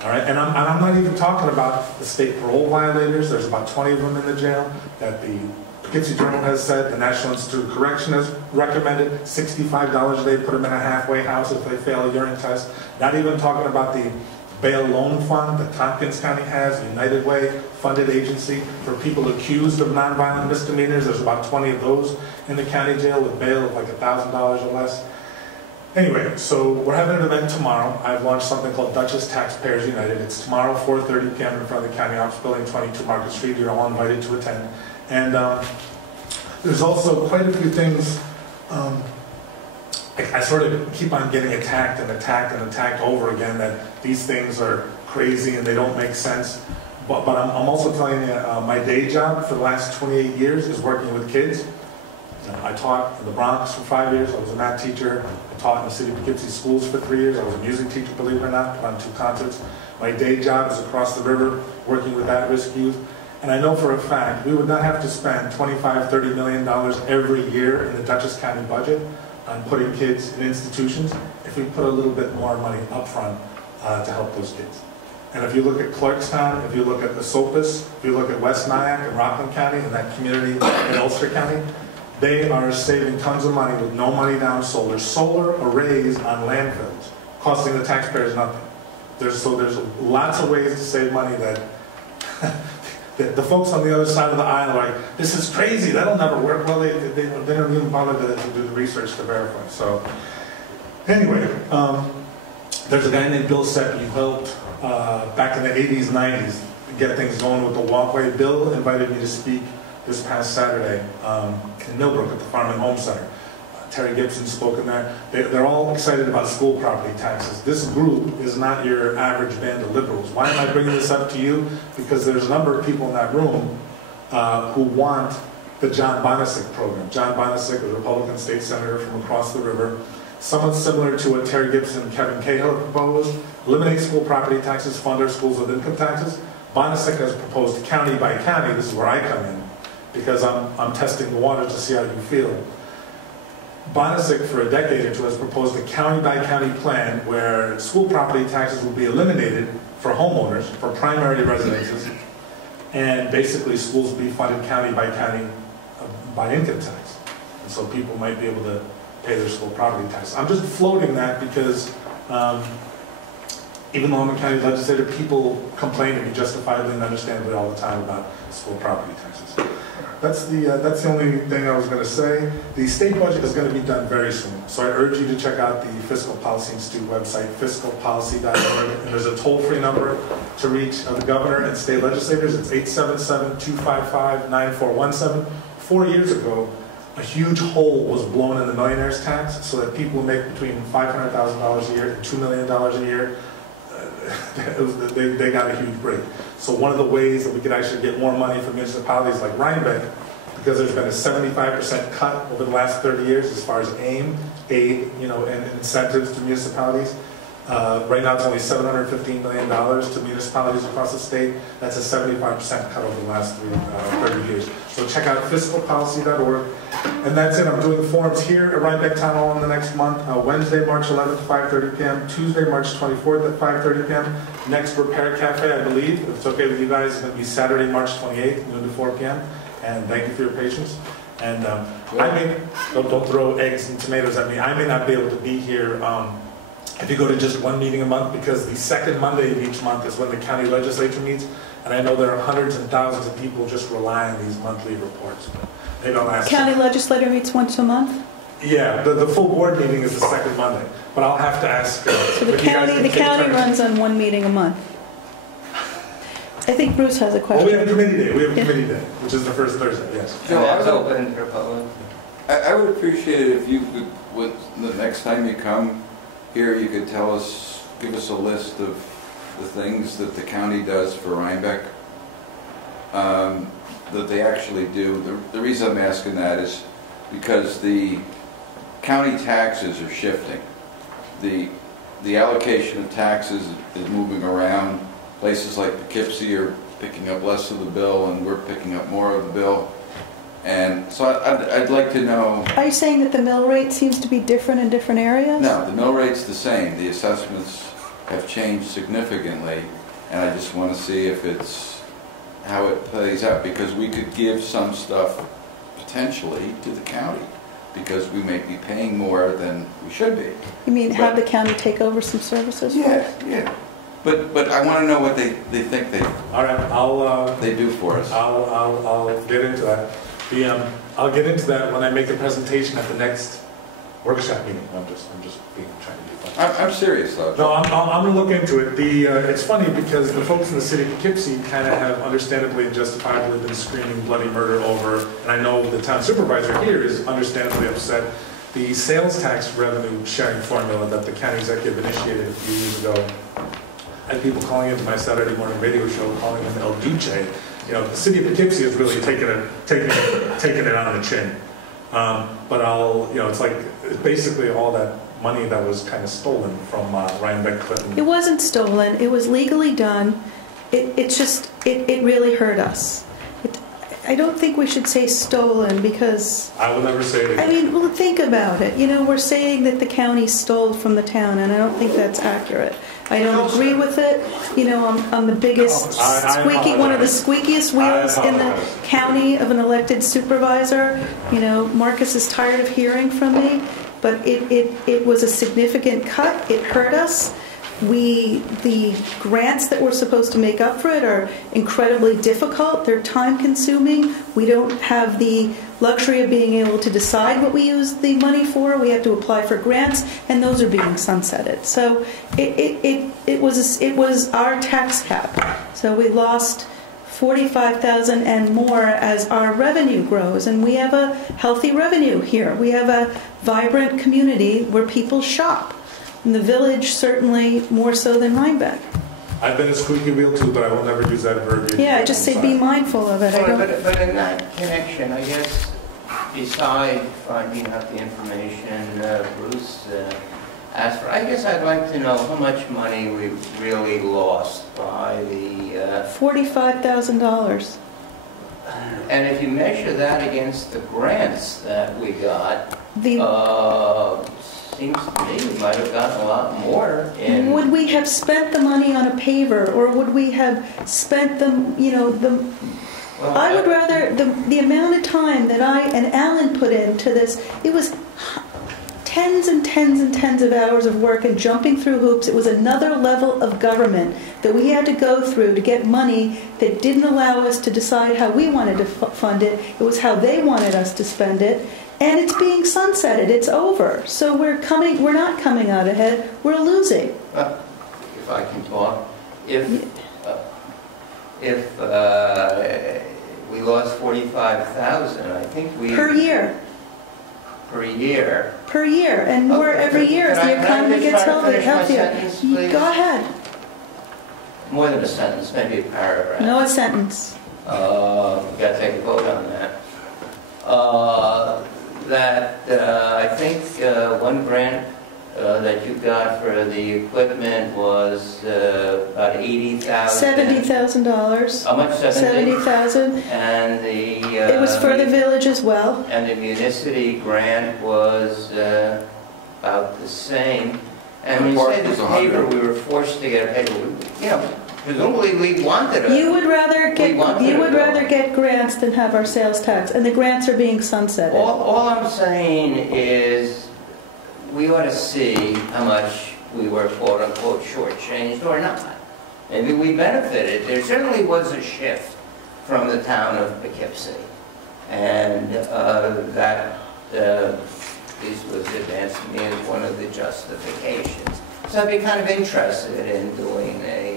All right, and I'm not even talking about the state parole violators. There's about 20 of them in the jail that the Poughkeepsie Journal has said, the National Institute of Correction has recommended $65 a day, put them in a halfway house if they fail a urine test. Not even talking about the bail loan fund that Tompkins County has, United Way funded agency for people accused of nonviolent misdemeanors. There's about 20 of those in the county jail with bail of like $1,000 or less. Anyway, so we're having an event tomorrow. I've launched something called Dutchess Taxpayers United. It's tomorrow, 4:30 p.m. in front of the County Office Building, 22 Market Street. You're all invited to attend. And there's also quite a few things. I sort of keep on getting attacked and attacked and attacked over again that these things are crazy and they don't make sense. But I'm also telling you, my day job for the last 28 years is working with kids. I taught in the Bronx for 5 years. I was a math teacher. I taught in the city of Poughkeepsie schools for 3 years. I was a music teacher, believe it or not, put on 2 concerts. My day job is across the river working with at-risk youth. And I know for a fact we would not have to spend $25, $30 million every year in the Dutchess County budget on putting kids in institutions if we put a little bit more money up front to help those kids. And if you look at Clarkstown, if you look at Esopus, if you look at West Nyack and Rockland County and that community in Ulster County, they are saving tons of money with no money down solar arrays on landfills, costing the taxpayers nothing. There's lots of ways to save money that the folks on the other side of the aisle are like, this is crazy, that'll never work. Well, they don't even bother to do the research to verify. So anyway, there's a guy named Bill Seppi who helped back in the 80s, 90s get things going with the walkway. Bill invited me to speak this past Saturday in Millbrook at the Farm and Home Center. Terry Gibson spoke in there. They're all excited about school property taxes. This group is not your average band of liberals. Why am I bringing this up to you? Because there's a number of people in that room who want the John Bonisic program. John Bonisic, a Republican state senator from across the river, somewhat similar to what Terry Gibson and Kevin Cahill proposed. Eliminate school property taxes, fund our schools with income taxes. Bonisic has proposed county by county. This is where I come in, because I'm testing the water to see how you feel. Bonisic, for a decade or two, has proposed a county-by-county plan where school property taxes will be eliminated for homeowners, for primary residences, and basically schools will be funded county-by-county by income tax. And so people might be able to pay their school property tax. I'm just floating that because even though I'm a county legislator, people complain to me justifiably and understandably all the time about school property taxes. That's the only thing I was going to say. The state budget is going to be done very soon. So I urge you to check out the Fiscal Policy Institute website, fiscalpolicy.org. And there's a toll-free number to reach the governor and state legislators. It's 877-255-9417. 4 years ago, a huge hole was blown in the millionaire's tax so that people who make between $500,000 a year and $2 million a year, they got a huge break. So one of the ways that we could actually get more money from municipalities like Rhinebeck, because there's been a 75% cut over the last 30 years as far as aid, and incentives to municipalities. Right now it's only $715 million to municipalities across the state. That's a 75% cut over the last 30 years. So check out fiscalpolicy.org. And that's it. I'm doing forums here at Rhinebeck Town Hall in the next month. Wednesday, March 11th, 5:30 p.m. Tuesday, March 24th at 5:30 p.m. Next Repair Cafe, I believe, if it's okay with you guys, is going to be Saturday, March 28th, noon to 4 p.m. And thank you for your patience. And don't throw eggs and tomatoes at me. I may not be able to be here if you go to just one meeting a month, because the second Monday of each month is when the county legislature meets. And I know there are hundreds and thousands of people just rely on these monthly reports. But they don't ask. County legislator meets once a month? Yeah, the full board meeting is the second Monday. But I'll have to ask. So the county runs on one meeting a month. I think Bruce has a question. Well, we have a committee day. We have a committee day, which is the first Thursday, yes. And that's open to the public. I would appreciate it if you could, the next time you come here, you could tell us, give us a list of the things that the county does for Rhinebeck, that they actually do. The reason I'm asking that is because the county taxes are shifting. The allocation of taxes is moving around. Places like Poughkeepsie are picking up less of the bill and we're picking up more of the bill. And so I'd like to know. Are you saying that the mill rate seems to be different in different areas? No, the mill rate's the same. The assessments have changed significantly, and I just want to see if it's how it plays out, because we could give some stuff potentially to the county because we may be paying more than we should be. You mean have the county take over some services? Yeah. But I want to know what they think All right, they do for us. I'll get into that. I'll get into that when I make the presentation at the next workshop meeting. I'm just trying to be fun. I'm serious though. No, I'm going to look into it. It's funny because the folks in the city of Poughkeepsie kind of have understandably and justifiably been screaming bloody murder over, and I know the town supervisor here is understandably upset, the sales tax revenue sharing formula that the county executive initiated a few years ago. I had people calling into my Saturday morning radio show calling him El Duce. You know, the city of Poughkeepsie has really taken it on the chin. But it's like basically all that money that was kind of stolen from Rhinebeck Clinton. It wasn't stolen. It was legally done. It really hurt us. I don't think we should say stolen because... I will never say it again. I mean, well, think about it. You know, we're saying that the county stole from the town, and I don't think that's accurate. I don't agree with it. You know, I'm the biggest one of the squeakiest wheels in the county of an elected supervisor. You know, Marcus is tired of hearing from me, but it was a significant cut. It hurt us. The grants that we're supposed to make up for it are incredibly difficult. They're time consuming. We don't have the luxury of being able to decide what we use the money for. We have to apply for grants, and those are being sunsetted. So it was our tax cap. So we lost $45,000 and more as our revenue grows, and we have a healthy revenue here. We have a vibrant community where people shop. In the village, certainly more so than Rhinebeck. I've been a squeaky wheel too, but I will never use that verbiage. Yeah, just say be mindful of it. But in that connection, I guess, besides finding out the information Bruce asked for, I guess I'd like to know how much money we really lost by the... $45,000. And if you measure that against the grants that we got, seems to me we might have gotten a lot more in... Would we have spent the money on a paver, or would we have spent them, I would rather, the amount of time that I and Alan put into this, it was tens and tens and tens of hours of work and jumping through hoops. It was another level of government that we had to go through to get money that didn't allow us to decide how we wanted to fund it. It was how they wanted us to spend it. And it's being sunsetted. It's over. So we're not coming out ahead. We're losing. If I can talk, if we lost 45,000, I think we per year. Per year. Per year, and more every year as the economy gets healthier. Go ahead. More than a sentence, maybe a paragraph. No, a sentence. We got to take a vote on that. I think one grant that you got for the equipment was about $80,000. $70,000. How much? $70,000. And it was for the village as well. And the municipality grant was about the same. And when you say this paper, we were forced to get a paper. Presumably we wanted it. You would rather get grants than have our sales tax, and the grants are being sunsetted. All I'm saying is we ought to see how much we were quote unquote shortchanged or not. Maybe we benefited. There certainly was a shift from the town of Poughkeepsie, and that this was advanced to me as one of the justifications. So I'd be kind of interested in doing a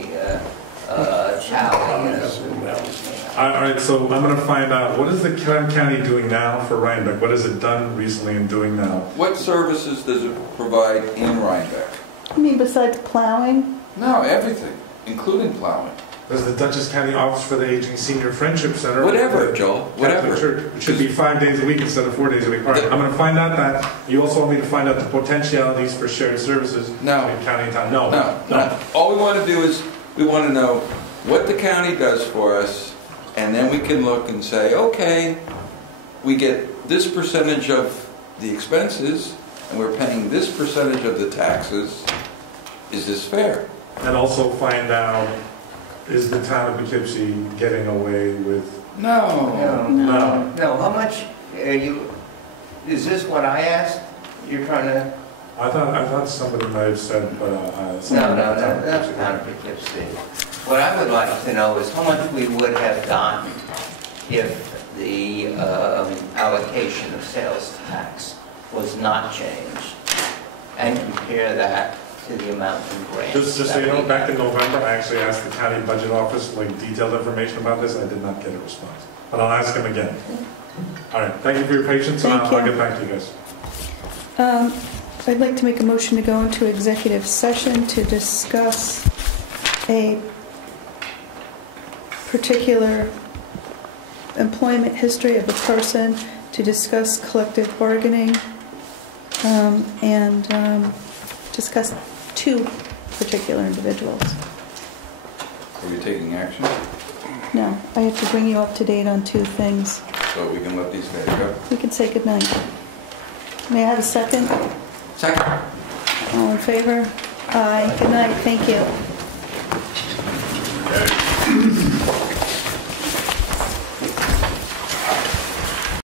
challenge. All right, so I'm going to find out, what is the county doing now for Rhinebeck? What has it done recently and doing now? What services does it provide in Rhinebeck? You mean besides plowing? No, everything, inclling plowing. There's the Dutchess County Office for the Aging Senior Friendship Center. Whatever, Joel, whatever. Church. It should be 5 days a week instead of 4 days a week. All right, I'm going to find out that. You also want me to find out the potentialities for shared services No. in county and town? No. All we want to do is, we want to know what the county does for us, and then we can look and say, okay, we get this percentage of the expenses, and we're paying this percentage of the taxes. Is this fair? And also find out, is the town of Poughkeepsie getting away with? No. No, how much are you, is this what I asked? You're trying to, I thought somebody might have said, but no, that's town of Poughkeepsie. What I would like to know is how much we would have gotten if the allocation of sales tax was not changed, and compare that to the amount in grants. Just so you know, back in November, I actually asked the county budget office like detailed information about this. I did not get a response, but I'll ask them again. All right, thank you for your patience, and Thank I'll you. get back to you guys. I'd like to make a motion to go into executive session to discuss a particular employment history of a person, to discuss collective bargaining, and discuss two particular individuals. Are you taking action? No, I have to bring you up to date on two things. So we can let these guys go? We can say goodnight. May I have a second? Second. All in favor? Aye. Good night. Thank you.